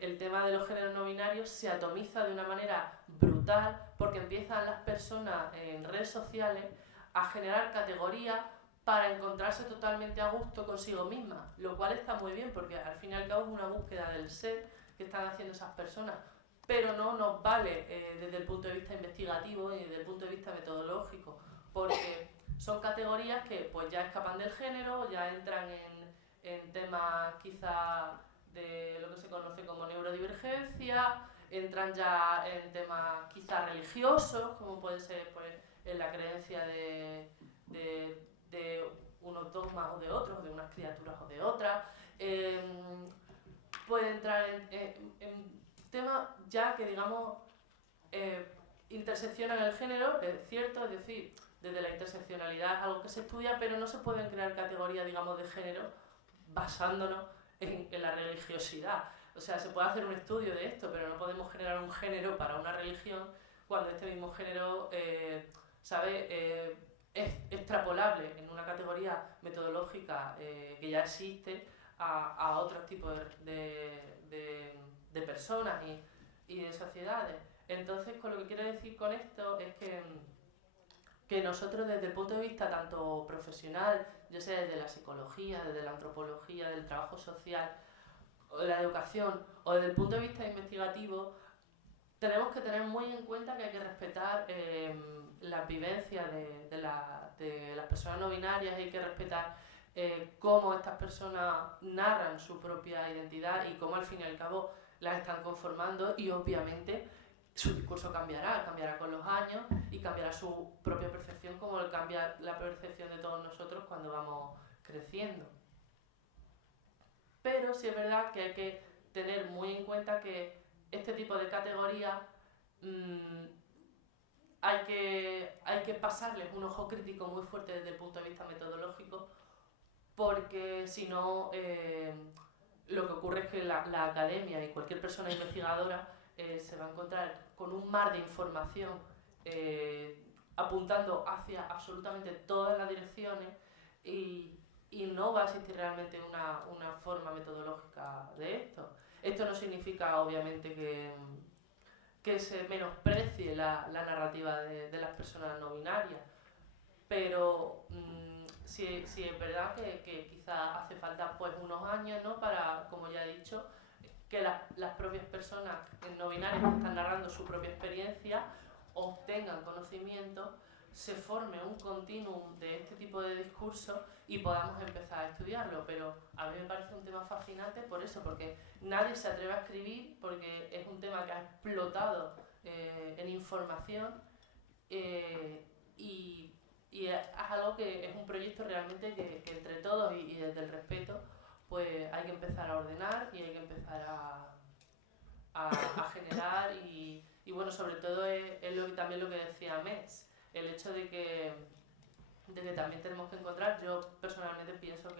el tema de los géneros no binarios se atomiza de una manera brutal porque empiezan las personas en redes sociales a generar categorías para encontrarse totalmente a gusto consigo mismas, lo cual está muy bien porque al fin y al cabo es una búsqueda del ser que están haciendo esas personas, pero no nos vale desde el punto de vista investigativo y desde el punto de vista metodológico, porque son categorías que pues ya escapan del género, ya entran en temas quizá de lo que se conoce como neurodivergencia, entran ya en temas quizá religiosos, como puede ser pues, en la creencia de unos dogmas o de otros, o de unas criaturas o de otras. Puede entrar en temas ya que, digamos, interseccionan el género, es cierto, es decir, desde la interseccionalidad es algo que se estudia, pero no se pueden crear categorías, digamos, de género basándonos en la religiosidad. O sea, se puede hacer un estudio de esto, pero no podemos generar un género para una religión cuando este mismo género, es extrapolable en una categoría metodológica que ya existe a otros tipos de personas y de sociedades. Entonces, con lo que quiero decir con esto es que nosotros desde el punto de vista tanto profesional, ya sea desde la psicología, desde la antropología, del trabajo social, o de la educación, o desde el punto de vista investigativo, tenemos que tener muy en cuenta que hay que respetar las vivencias de las personas no binarias, hay que respetar cómo estas personas narran su propia identidad y cómo al fin y al cabo las están conformando, y obviamente su discurso cambiará con los años y cambiará su propia percepción como cambia la percepción de todos nosotros cuando vamos creciendo. Pero sí es verdad que hay que tener muy en cuenta que este tipo de categorías hay que pasarles un ojo crítico muy fuerte desde el punto de vista metodológico, porque si no, lo que ocurre es que la academia y cualquier persona investigadora se va a encontrar con un mar de información apuntando hacia absolutamente todas las direcciones y no va a existir realmente una forma metodológica de esto. Esto no significa, obviamente, que se menosprecie la narrativa de las personas no binarias, pero sí es verdad que quizás hace falta pues unos años, ¿no?, para, como ya he dicho, que las propias personas no binarias que están narrando su propia experiencia obtengan conocimiento, se forme un continuum de este tipo de discursos y podamos empezar a estudiarlo. Pero a mí me parece un tema fascinante por eso, porque nadie se atreve a escribir, porque es un tema que ha explotado en información y es algo que es un proyecto realmente que entre todos y desde el respeto pues hay que empezar a ordenar y hay que empezar a generar y bueno, sobre todo es también lo que decía Metz, el hecho de que también tenemos que encontrar, yo personalmente pienso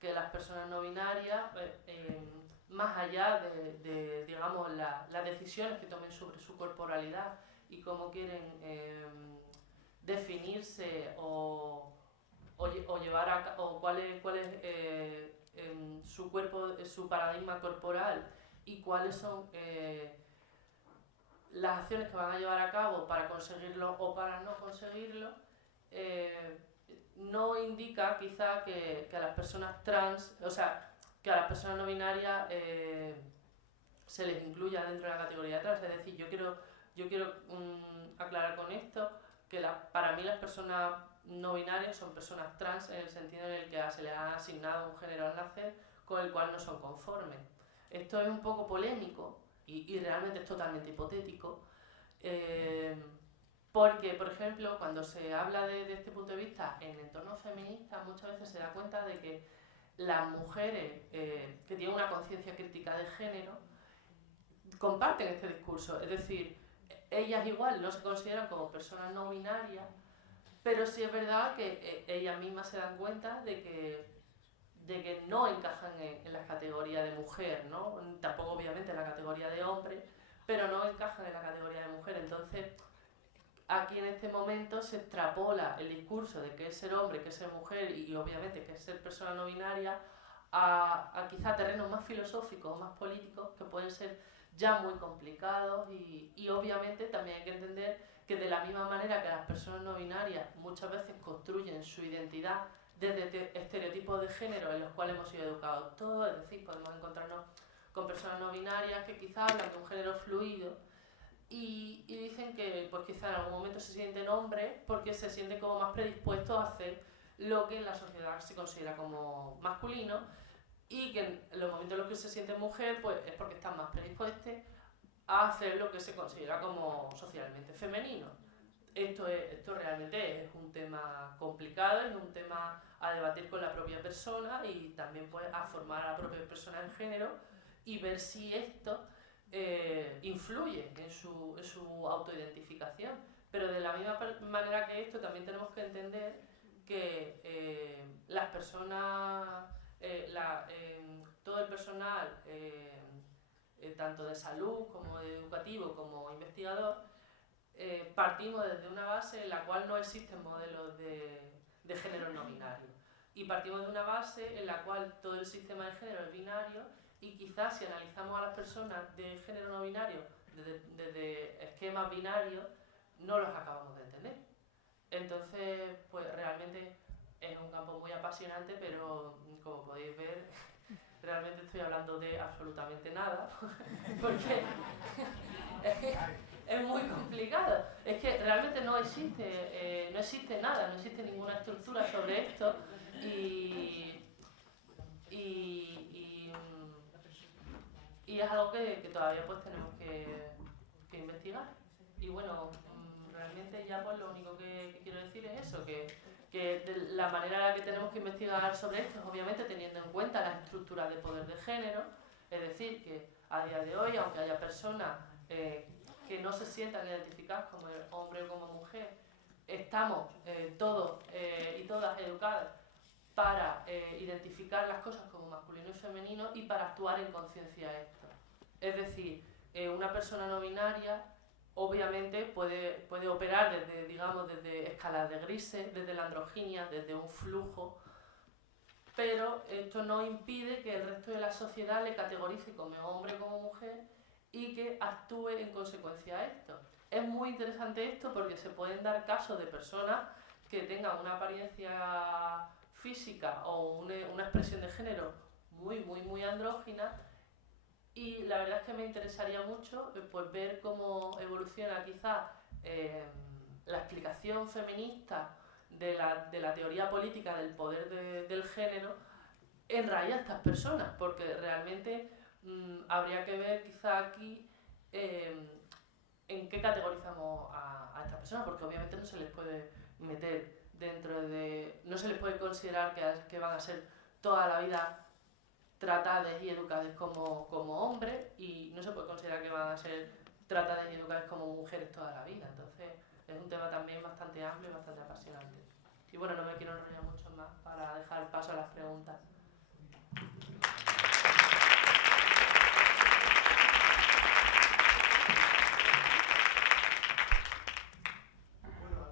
que las personas no binarias, más allá de digamos, las decisiones que tomen sobre su corporalidad y cómo quieren definirse o llevar a o cuál es su cuerpo, su paradigma corporal y cuáles son las acciones que van a llevar a cabo para conseguirlo o para no conseguirlo, no indica quizá que a las personas trans, o sea, que a las personas no binarias se les incluya dentro de la categoría trans. Es decir, yo quiero aclarar con esto que para mí las personas no binarias son personas trans en el sentido en el que se les ha asignado un género al nacer con el cual no son conformes. Esto es un poco polémico y realmente es totalmente hipotético, porque, por ejemplo, cuando se habla de este punto de vista en entornos feministas, muchas veces se da cuenta de que las mujeres que tienen una conciencia crítica de género comparten este discurso, es decir, ellas igual no se consideran como personas no binarias, pero sí es verdad que ellas mismas se dan cuenta de que no encajan en la categoría de mujer, ¿no? Tampoco obviamente en la categoría de hombre, pero no encajan en la categoría de mujer. Entonces, aquí en este momento se extrapola el discurso de qué es ser hombre, qué es ser mujer y obviamente qué es ser persona no binaria a quizá terrenos más filosóficos, más políticos, que pueden ser ya muy complicados y obviamente también hay que entender que de la misma manera que las personas no binarias muchas veces construyen su identidad desde estereotipos de género en los cuales hemos sido educados todos, es decir, podemos encontrarnos con personas no binarias que quizás hablan de un género fluido y dicen que pues quizás en algún momento se sienten hombres porque se sienten como más predispuestos a hacer lo que en la sociedad se considera como masculino y que en los momentos en los que se sienten mujer pues es porque están más predispuestos a hacer lo que se considera como socialmente femenino. Esto realmente es un tema complicado, es un tema a debatir con la propia persona y también pues a formar a la propia persona en género y ver si esto influye en su autoidentificación. Pero de la misma manera que esto también tenemos que entender que las personas, todo el personal, tanto de salud como de educativo como investigador, partimos desde una base en la cual no existen modelos de género no binario y partimos de una base en la cual todo el sistema de género es binario y quizás si analizamos a las personas de género no binario desde esquemas binarios no los acabamos de entender. Entonces pues realmente es un campo muy apasionante, pero como podéis ver realmente estoy hablando de absolutamente nada porque es muy complicado. Es que realmente no existe nada, no existe ninguna estructura sobre esto y es algo que todavía pues tenemos que investigar. Y bueno, realmente ya pues lo único que quiero decir es eso, que de la manera en la que tenemos que investigar sobre esto es obviamente teniendo en cuenta las estructuras de poder de género, es decir, que a día de hoy, aunque haya personas que no se sientan identificadas como hombre o como mujer, estamos todos y todas educadas para identificar las cosas como masculino y femenino y para actuar en conciencia a esto. Es decir, una persona no binaria obviamente puede operar desde, digamos, desde escalas de grises, desde la androginia, desde un flujo, pero esto no impide que el resto de la sociedad le categorice como hombre o como mujer y que actúe en consecuencia a esto. Es muy interesante esto porque se pueden dar casos de personas que tengan una apariencia física o una expresión de género muy andrógina, y la verdad es que me interesaría mucho pues, ver cómo evoluciona quizás la explicación feminista de la teoría política del poder del género en raíz a estas personas, porque realmente habría que ver quizá aquí en qué categorizamos a estas personas, porque obviamente no se les puede meter dentro de... no se les puede considerar que van a ser toda la vida tratadas y educadas como hombres, y no se puede considerar que van a ser tratadas y educadas como mujeres toda la vida. Entonces es un tema también bastante amplio y bastante apasionante. Y bueno, no me quiero enrollar mucho más para dejar paso a las preguntas. Bueno,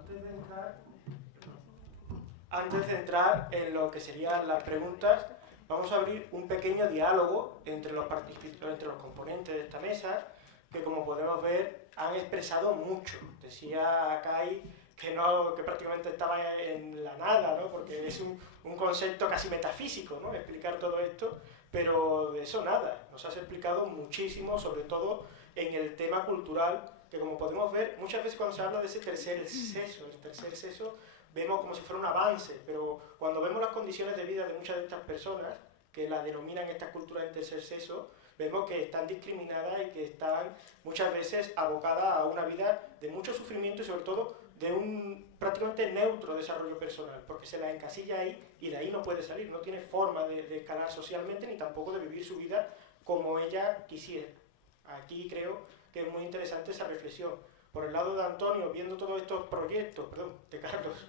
antes de entrar en lo que serían las preguntas, vamos a abrir un pequeño diálogo entre los componentes de esta mesa, que como podemos ver han expresado mucho. Decía Kai que prácticamente estaba en la nada, ¿no? Porque es un concepto casi metafísico, ¿no? Explicar todo esto, pero de eso nada. Nos has explicado muchísimo, sobre todo en el tema cultural, que como podemos ver, muchas veces cuando se habla de ese tercer sexo, vemos como si fuera un avance, pero cuando vemos las condiciones de vida de muchas de estas personas, que la denominan esta cultura del tercer sexo, vemos que están discriminadas y que están muchas veces abocadas a una vida de mucho sufrimiento y sobre todo de un prácticamente neutro desarrollo personal, porque se la encasilla ahí y de ahí no puede salir, no tiene forma de escalar socialmente ni tampoco de vivir su vida como ella quisiera. Aquí creo que es muy interesante esa reflexión. Por el lado de Antonio, viendo todos estos proyectos, de Carlos,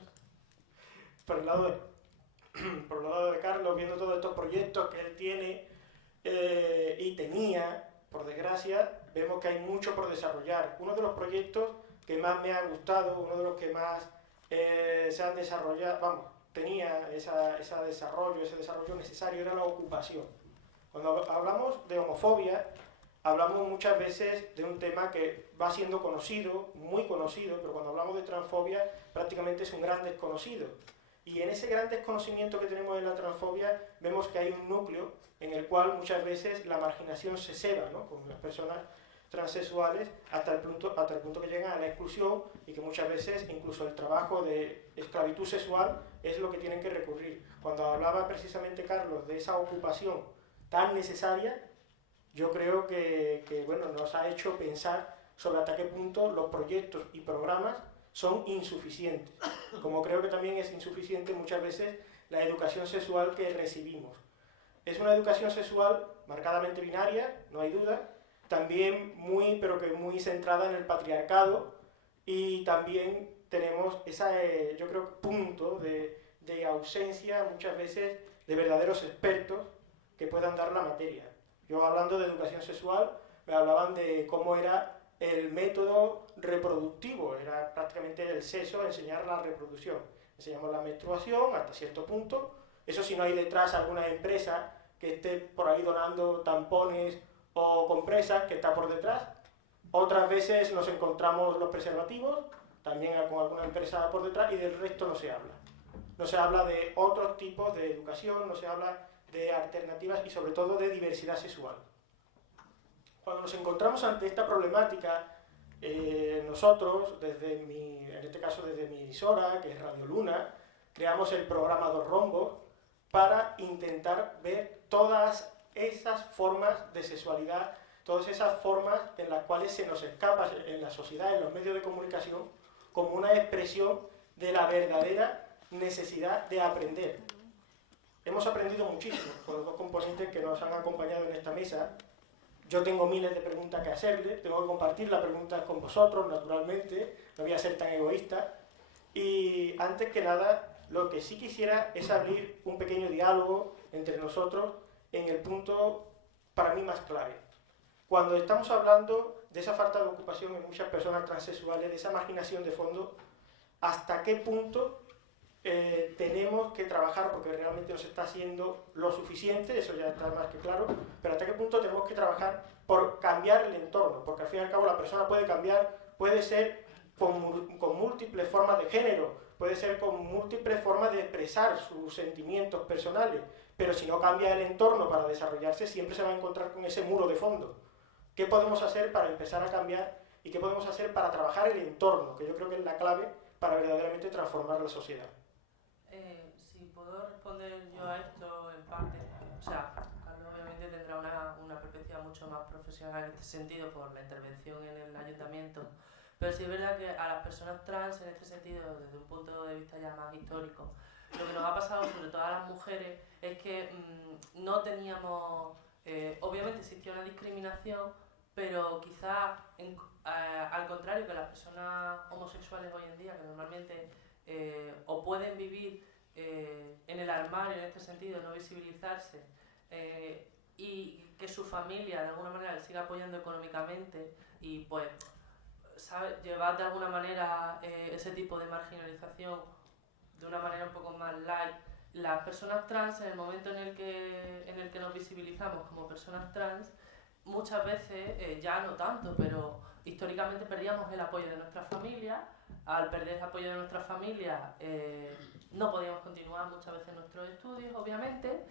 por el lado de Carlos, viendo todos estos proyectos que él tiene y tenía, por desgracia, vemos que hay mucho por desarrollar. Uno de los proyectos que más me ha gustado, uno de los que más se han desarrollado, tenía ese desarrollo necesario, era la ocupación. Cuando hablamos de homofobia, hablamos muchas veces de un tema que va siendo conocido, muy conocido, pero cuando hablamos de transfobia prácticamente es un gran desconocido. Y en ese gran desconocimiento que tenemos en la transfobia vemos que hay un núcleo en el cual muchas veces la marginación se ceba, ¿no? Con las personas transexuales hasta el punto que llegan a la exclusión y que muchas veces incluso el trabajo de esclavitud sexual es lo que tienen que recurrir. Cuando hablaba precisamente Carlos de esa ocupación tan necesaria, yo creo que bueno, nos ha hecho pensar sobre hasta qué punto los proyectos y programas son insuficientes, como creo que también es insuficiente muchas veces la educación sexual que recibimos. Es una educación sexual marcadamente binaria, no hay duda, también muy centrada en el patriarcado, y también tenemos ese, yo creo, punto de ausencia muchas veces de verdaderos expertos que puedan dar la materia. Yo hablando de educación sexual, me hablaban de cómo era el método reproductivo, era prácticamente el sexo, enseñar la reproducción. Enseñamos la menstruación hasta cierto punto, eso si no hay detrás alguna empresa que esté por ahí donando tampones o compresas, que está por detrás. Otras veces nos encontramos los preservativos, también con alguna empresa por detrás, y del resto no se habla. No se habla de otros tipos de educación, no se habla de alternativas y sobre todo de diversidad sexual. Cuando nos encontramos ante esta problemática, nosotros, en este caso desde mi emisora, que es Radio Luna, creamos el programa Dos Rombos para intentar ver todas esas formas de sexualidad, todas esas formas en las cuales se nos escapa en la sociedad, en los medios de comunicación, como una expresión de la verdadera necesidad de aprender. Hemos aprendido muchísimo con los dos componentes que nos han acompañado en esta mesa. Yo tengo miles de preguntas que hacerle, tengo que compartir las preguntas con vosotros, naturalmente, no voy a ser tan egoísta. Y antes que nada, Lo que sí quisiera es abrir un pequeño diálogo entre nosotros en el punto para mí más clave. Cuando estamos hablando de esa falta de ocupación en muchas personas transexuales, de esa marginación de fondo, ¿hasta qué punto tenemos que trabajar, porque realmente no se está haciendo lo suficiente, eso ya está más que claro, pero hasta qué punto tenemos que trabajar por cambiar el entorno? Porque al fin y al cabo la persona puede cambiar, puede ser con múltiples formas de género, puede ser con múltiples formas de expresar sus sentimientos personales, pero si no cambia el entorno para desarrollarse, siempre se va a encontrar con ese muro de fondo. ¿Qué podemos hacer para empezar a cambiar y qué podemos hacer para trabajar el entorno? Que yo creo que es la clave para verdaderamente transformar la sociedad. Si puedo responder yo a esto en parte, o sea, Carlos obviamente tendrá una perspectiva mucho más profesional en este sentido por la intervención en el ayuntamiento, pero sí es verdad que a las personas trans en este sentido, desde un punto de vista ya más histórico, lo que nos ha pasado sobre todo a las mujeres es que no teníamos, obviamente existía una discriminación, pero quizás al contrario que las personas homosexuales hoy en día, que normalmente o pueden vivir en el armario en este sentido, no visibilizarse, y que su familia de alguna manera les siga apoyando económicamente y pues ¿sabe? Llevar de alguna manera ese tipo de marginalización de una manera un poco más light. Las personas trans, en el momento en el que nos visibilizamos como personas trans, muchas veces, ya no tanto, pero históricamente perdíamos el apoyo de nuestra familia. Al perder el apoyo de nuestra familia no podíamos continuar muchas veces nuestros estudios, obviamente,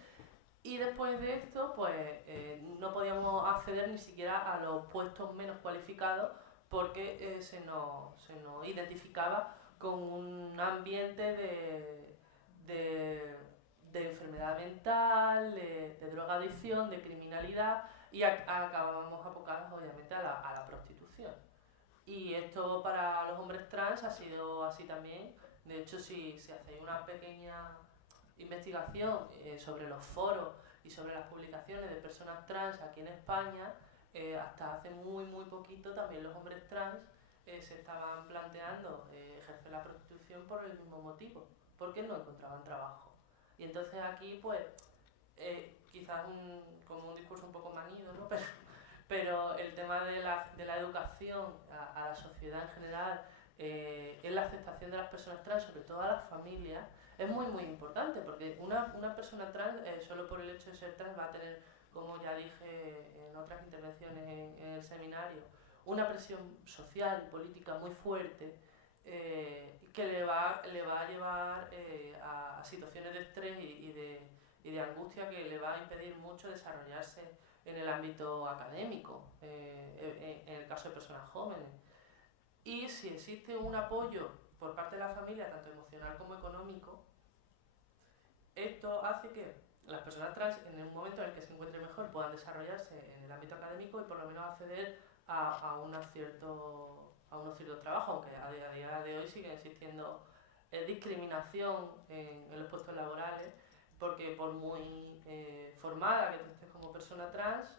y después de esto pues no podíamos acceder ni siquiera a los puestos menos cualificados porque se nos identificaba con un ambiente de enfermedad mental, de drogadicción, de criminalidad, y acabamos abocados obviamente a la prostitución. Y esto para los hombres trans ha sido así también. De hecho, si hacéis una pequeña investigación sobre los foros y sobre las publicaciones de personas trans aquí en España, hasta hace muy poquito también los hombres trans se estaban planteando ejercer la prostitución por el mismo motivo, porque no encontraban trabajo. Y entonces aquí pues quizás como un discurso un poco manido, ¿no? Pero el tema de la educación a la sociedad en general, en la aceptación de las personas trans, sobre todo a las familias, es muy importante, porque una persona trans, solo por el hecho de ser trans, va a tener, como ya dije en otras intervenciones en el seminario, una presión social y política muy fuerte, que le va a llevar a situaciones de estrés y de angustia que le va a impedir mucho desarrollarse en el ámbito académico, en el caso de personas jóvenes. Y si existe un apoyo por parte de la familia, tanto emocional como económico, esto hace que las personas trans, en el momento en el que se encuentren mejor, puedan desarrollarse en el ámbito académico y por lo menos acceder a unos ciertos trabajos, aunque a día de hoy sigue existiendo discriminación en los puestos laborales, porque por muy formada que tú estés como persona trans,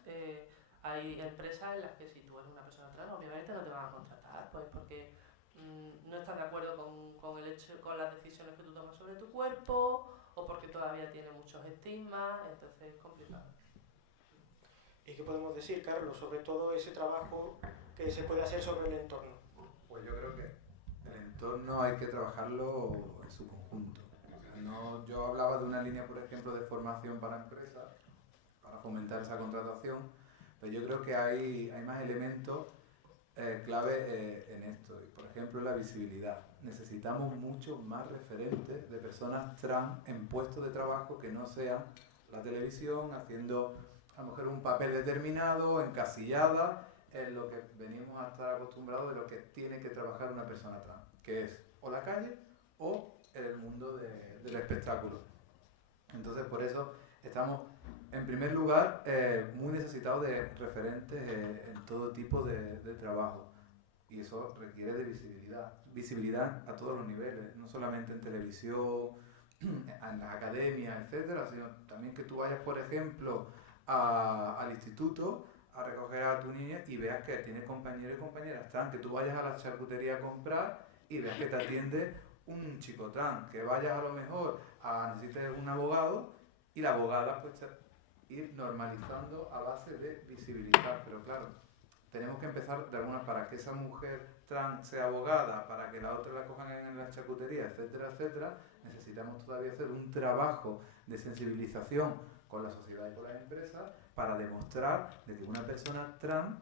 hay empresas en las que si tú eres una persona trans, obviamente no te van a contratar, pues porque no están de acuerdo con las decisiones que tú tomas sobre tu cuerpo, o porque todavía tiene muchos estigmas, entonces es complicado. ¿Y qué podemos decir, Carlos, sobre todo ese trabajo que se puede hacer sobre el entorno? Pues yo creo que el entorno hay que trabajarlo en su conjunto. O sea, yo hablaba de una línea, por ejemplo, de formación para empresas, para fomentar esa contratación, pero yo creo que hay más elementos clave en esto. Y, por ejemplo, la visibilidad. Necesitamos muchos más referentes de personas trans en puestos de trabajo que no sean la televisión, haciendo a lo mejor un papel determinado, encasillada en lo que venimos a estar acostumbrados de lo que tiene que trabajar una persona trans, que es o la calle o el mundo del espectáculo. Entonces, por eso estamos, en primer lugar, muy necesitados de referentes en todo tipo de trabajo. Y eso requiere de visibilidad. Visibilidad a todos los niveles, no solamente en televisión, en las academias, etcétera, sino también que tú vayas, por ejemplo, al instituto a recoger a tu niña y veas que tienes compañeros y compañeras trans, que tú vayas a la charcutería a comprar y veas que te atiende un chico trans, que vayas a lo mejor necesites un abogado y la abogada pues ir normalizando a base de visibilizar, pero claro, tenemos que empezar de alguna para que esa mujer trans sea abogada, para que la otra la cojan en la charcutería, etcétera, etcétera, necesitamos todavía hacer un trabajo de sensibilización con la sociedad y con las empresas para demostrar de que una persona trans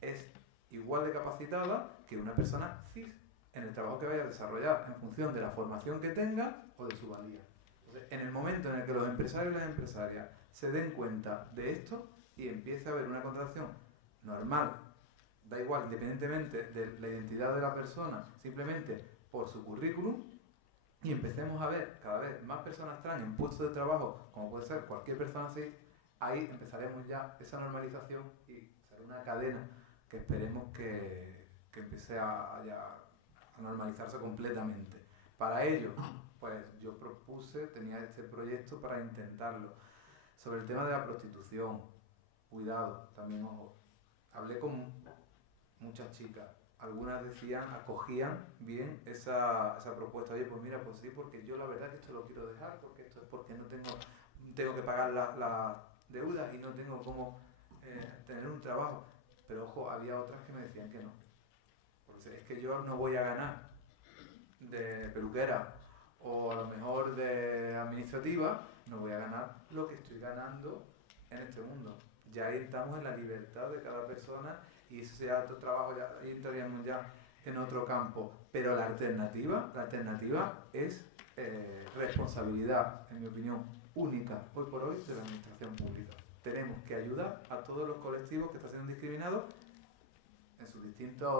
es igual de capacitada que una persona cis en el trabajo que vaya a desarrollar en función de la formación que tenga o de su valía. Entonces, en el momento en el que los empresarios y las empresarias se den cuenta de esto y empiece a haber una contratación normal, da igual, independientemente de la identidad de la persona, simplemente por su currículum, y empecemos a ver cada vez más personas trans en puestos de trabajo, como puede ser cualquier persona así, ahí empezaremos ya esa normalización y será una cadena que esperemos que empiece a normalizarse completamente. Para ello, pues yo tenía este proyecto para intentarlo. Sobre el tema de la prostitución, cuidado, también ojo, hablé con muchas chicas, algunas acogían bien esa propuesta. Oye, pues mira, pues sí, porque yo la verdad que esto lo quiero dejar, porque esto es porque no tengo que pagar las deudas y no tengo cómo tener un trabajo. Pero ojo, había otras que me decían que no. Porque es que yo no voy a ganar de peluquera o a lo mejor de administrativa, no voy a ganar lo que estoy ganando en este mundo. Ya ahí estamos en la libertad de cada persona y eso sea otro trabajo, ya ahí entraríamos ya en otro campo. Pero la alternativa es responsabilidad, en mi opinión, única hoy por hoy de la administración pública. Tenemos que ayudar a todos los colectivos que están siendo discriminados en sus distintas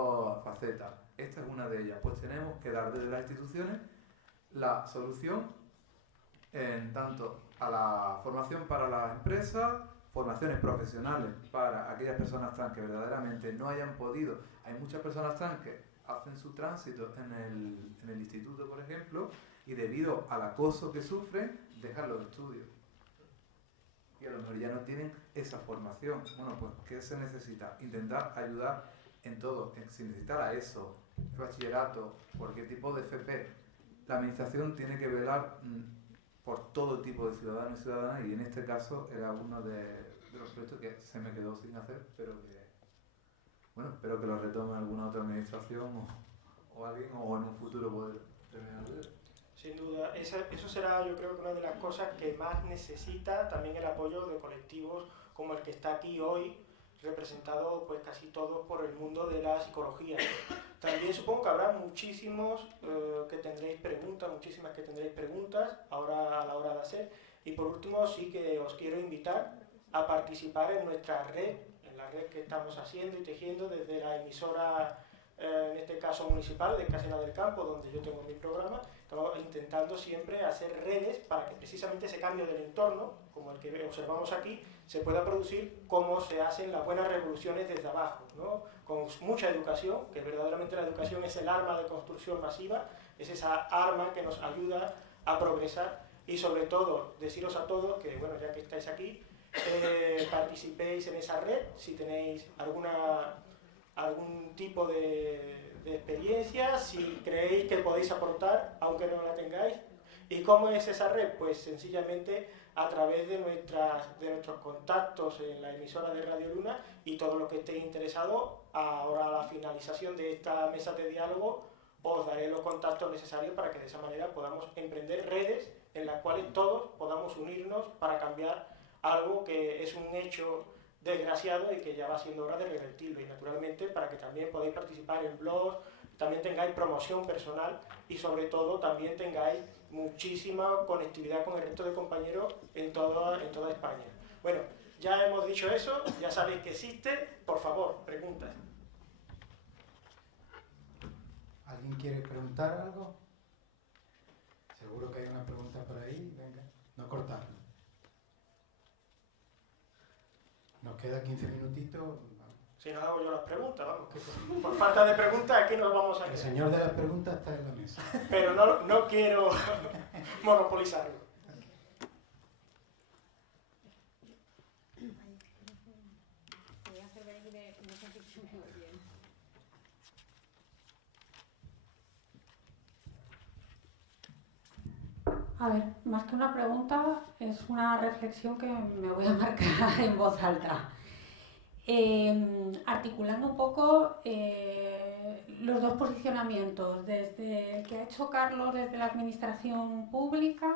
facetas. Esta es una de ellas. Pues tenemos que dar desde las instituciones la solución en tanto a la formación para las empresas, formaciones profesionales para aquellas personas trans que verdaderamente no hayan podido. Hay muchas personas trans que hacen su tránsito en el instituto, por ejemplo, y debido al acoso que sufren, dejan los estudios. Y a lo mejor ya no tienen esa formación. Bueno, pues ¿qué se necesita? Intentar ayudar en todo. Si necesitara eso, bachillerato, cualquier tipo de FP, la administración tiene que velar por todo tipo de ciudadanos y ciudadanas, y en este caso era uno de los proyectos que se me quedó sin hacer, pero que, bueno, espero que lo retome alguna otra administración o alguien, o en un futuro poder terminar de ver. Sin duda, eso será, yo creo que una de las cosas que más necesita también el apoyo de colectivos como el que está aquí hoy, representado pues casi todos por el mundo de la psicología. También supongo que habrá muchísimas que tendréis preguntas ahora a la hora de hacer. Y por último sí que os quiero invitar a participar en nuestra red, en la red que estamos haciendo y tejiendo desde la emisora, en este caso municipal, de Casena del Campo, donde yo tengo mi programa. Estamos intentando siempre hacer redes para que precisamente ese cambio del entorno, como el que observamos aquí, se pueda producir como se hacen las buenas revoluciones desde abajo, ¿no? Con mucha educación, que verdaderamente la educación es el arma de construcción masiva, es esa arma que nos ayuda a progresar. Y sobre todo, deciros a todos que, bueno, ya que estáis aquí, participéis en esa red, si tenéis algún tipo de experiencia, si creéis que podéis aportar, aunque no la tengáis. ¿Y cómo es esa red? Pues sencillamente a través de nuestros contactos en la emisora de Radio Luna, y todos los que estéis interesados, ahora a la finalización de esta mesa de diálogo, os daré los contactos necesarios para que de esa manera podamos emprender redes en las cuales todos podamos unirnos para cambiar algo que es un hecho desgraciado y que ya va siendo hora de revertirlo, y naturalmente para que también podáis participar en blogs, también tengáis promoción personal y sobre todo también tengáis muchísima conectividad con el resto de compañeros en toda España. Bueno, ya hemos dicho eso, ya sabéis que existe. Por favor, preguntas. ¿Alguien quiere preguntar algo? Seguro que hay una pregunta por ahí. Venga, no cortarlo. Nos queda 15 minutitos. Si no hago yo las preguntas, vamos, que por falta de preguntas aquí nos vamos a quedar. El señor de las preguntas está en la mesa. Pero no quiero monopolizarlo. Voy a hacer venir de no sé si me oye bien. A ver, más que una pregunta, es una reflexión que me voy a marcar en voz alta. Articulando un poco los dos posicionamientos, desde el que ha hecho Carlos desde la administración pública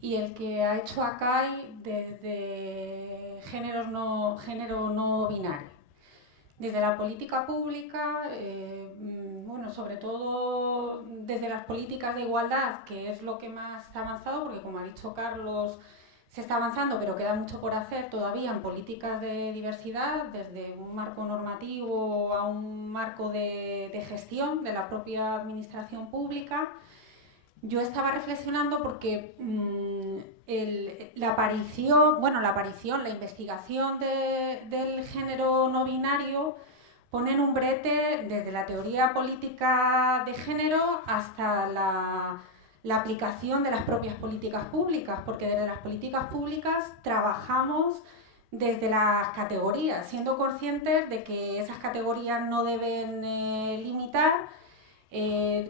y el que ha hecho Akai desde género no binario. Desde la política pública, bueno, sobre todo desde las políticas de igualdad, que es lo que más está avanzado, porque como ha dicho Carlos, se está avanzando, pero queda mucho por hacer todavía en políticas de diversidad, desde un marco normativo a un marco de gestión de la propia administración pública. Yo estaba reflexionando porque la investigación del género no binario pone en un brete desde la teoría política de género hasta la aplicación de las propias políticas públicas, porque desde las políticas públicas trabajamos desde las categorías, siendo conscientes de que esas categorías no deben limitar.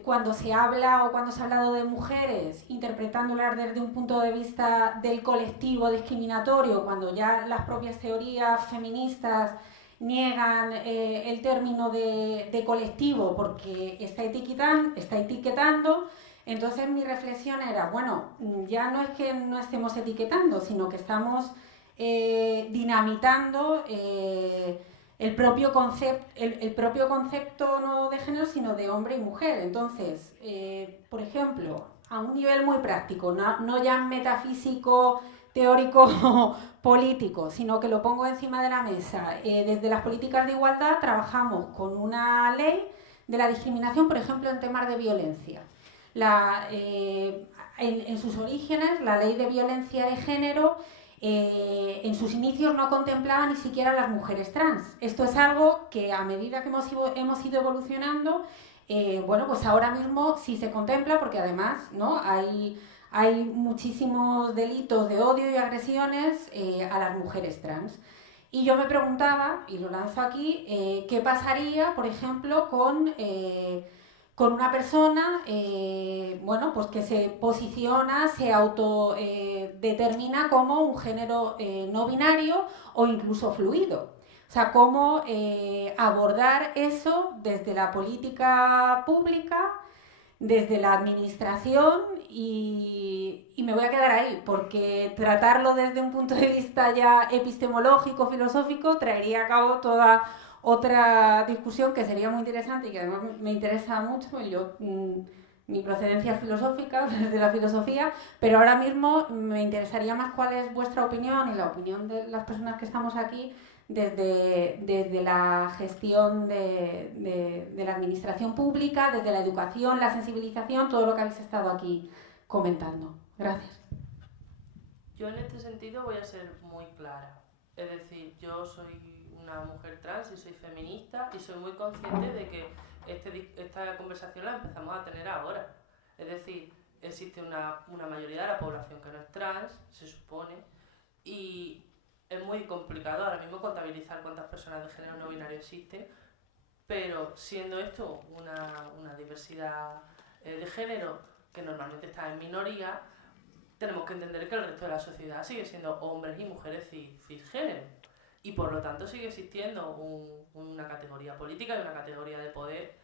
Cuando se habla o cuando se ha hablado de mujeres, interpretándolas desde un punto de vista del colectivo discriminatorio, cuando ya las propias teorías feministas niegan el término de colectivo porque está etiquetando, entonces mi reflexión era, bueno, ya no es que no estemos etiquetando, sino que estamos dinamitando el propio concepto no de género, sino de hombre y mujer. Entonces, por ejemplo, a un nivel muy práctico, no ya metafísico, teórico, político, sino que lo pongo encima de la mesa. Desde las políticas de igualdad trabajamos con una ley de la discriminación, por ejemplo, en temas de violencia. En sus orígenes, la ley de violencia de género en sus inicios no contemplaba ni siquiera a las mujeres trans. Esto es algo que a medida que hemos ido evolucionando, bueno, pues ahora mismo sí se contempla, porque además, ¿no?, hay muchísimos delitos de odio y agresiones a las mujeres trans. Y yo me preguntaba, y lo lanzo aquí, ¿qué pasaría, por ejemplo, con una persona bueno, pues que se posiciona, se autodetermina como un género no binario o incluso fluido? O sea, cómo abordar eso desde la política pública, desde la administración, y me voy a quedar ahí, porque tratarlo desde un punto de vista ya epistemológico, filosófico, traería a cabo toda otra discusión que sería muy interesante y que además me interesa mucho. Yo, mi procedencia es filosófica, desde la filosofía, pero ahora mismo me interesaría más cuál es vuestra opinión y la opinión de las personas que estamos aquí desde la gestión de la administración pública, desde la educación, la sensibilización, todo lo que habéis estado aquí comentando. Gracias. Yo en este sentido voy a ser muy clara. Es decir, yo soy una mujer trans y soy feminista y soy muy consciente de que esta conversación la empezamos a tener ahora. Es decir, existe una mayoría de la población que no es trans, se supone, y es muy complicado ahora mismo contabilizar cuántas personas de género no binario existen, pero siendo esto una diversidad de género que normalmente está en minoría, tenemos que entender que el resto de la sociedad sigue siendo hombres y mujeres cisgénero, y por lo tanto sigue existiendo una categoría política y una categoría de poder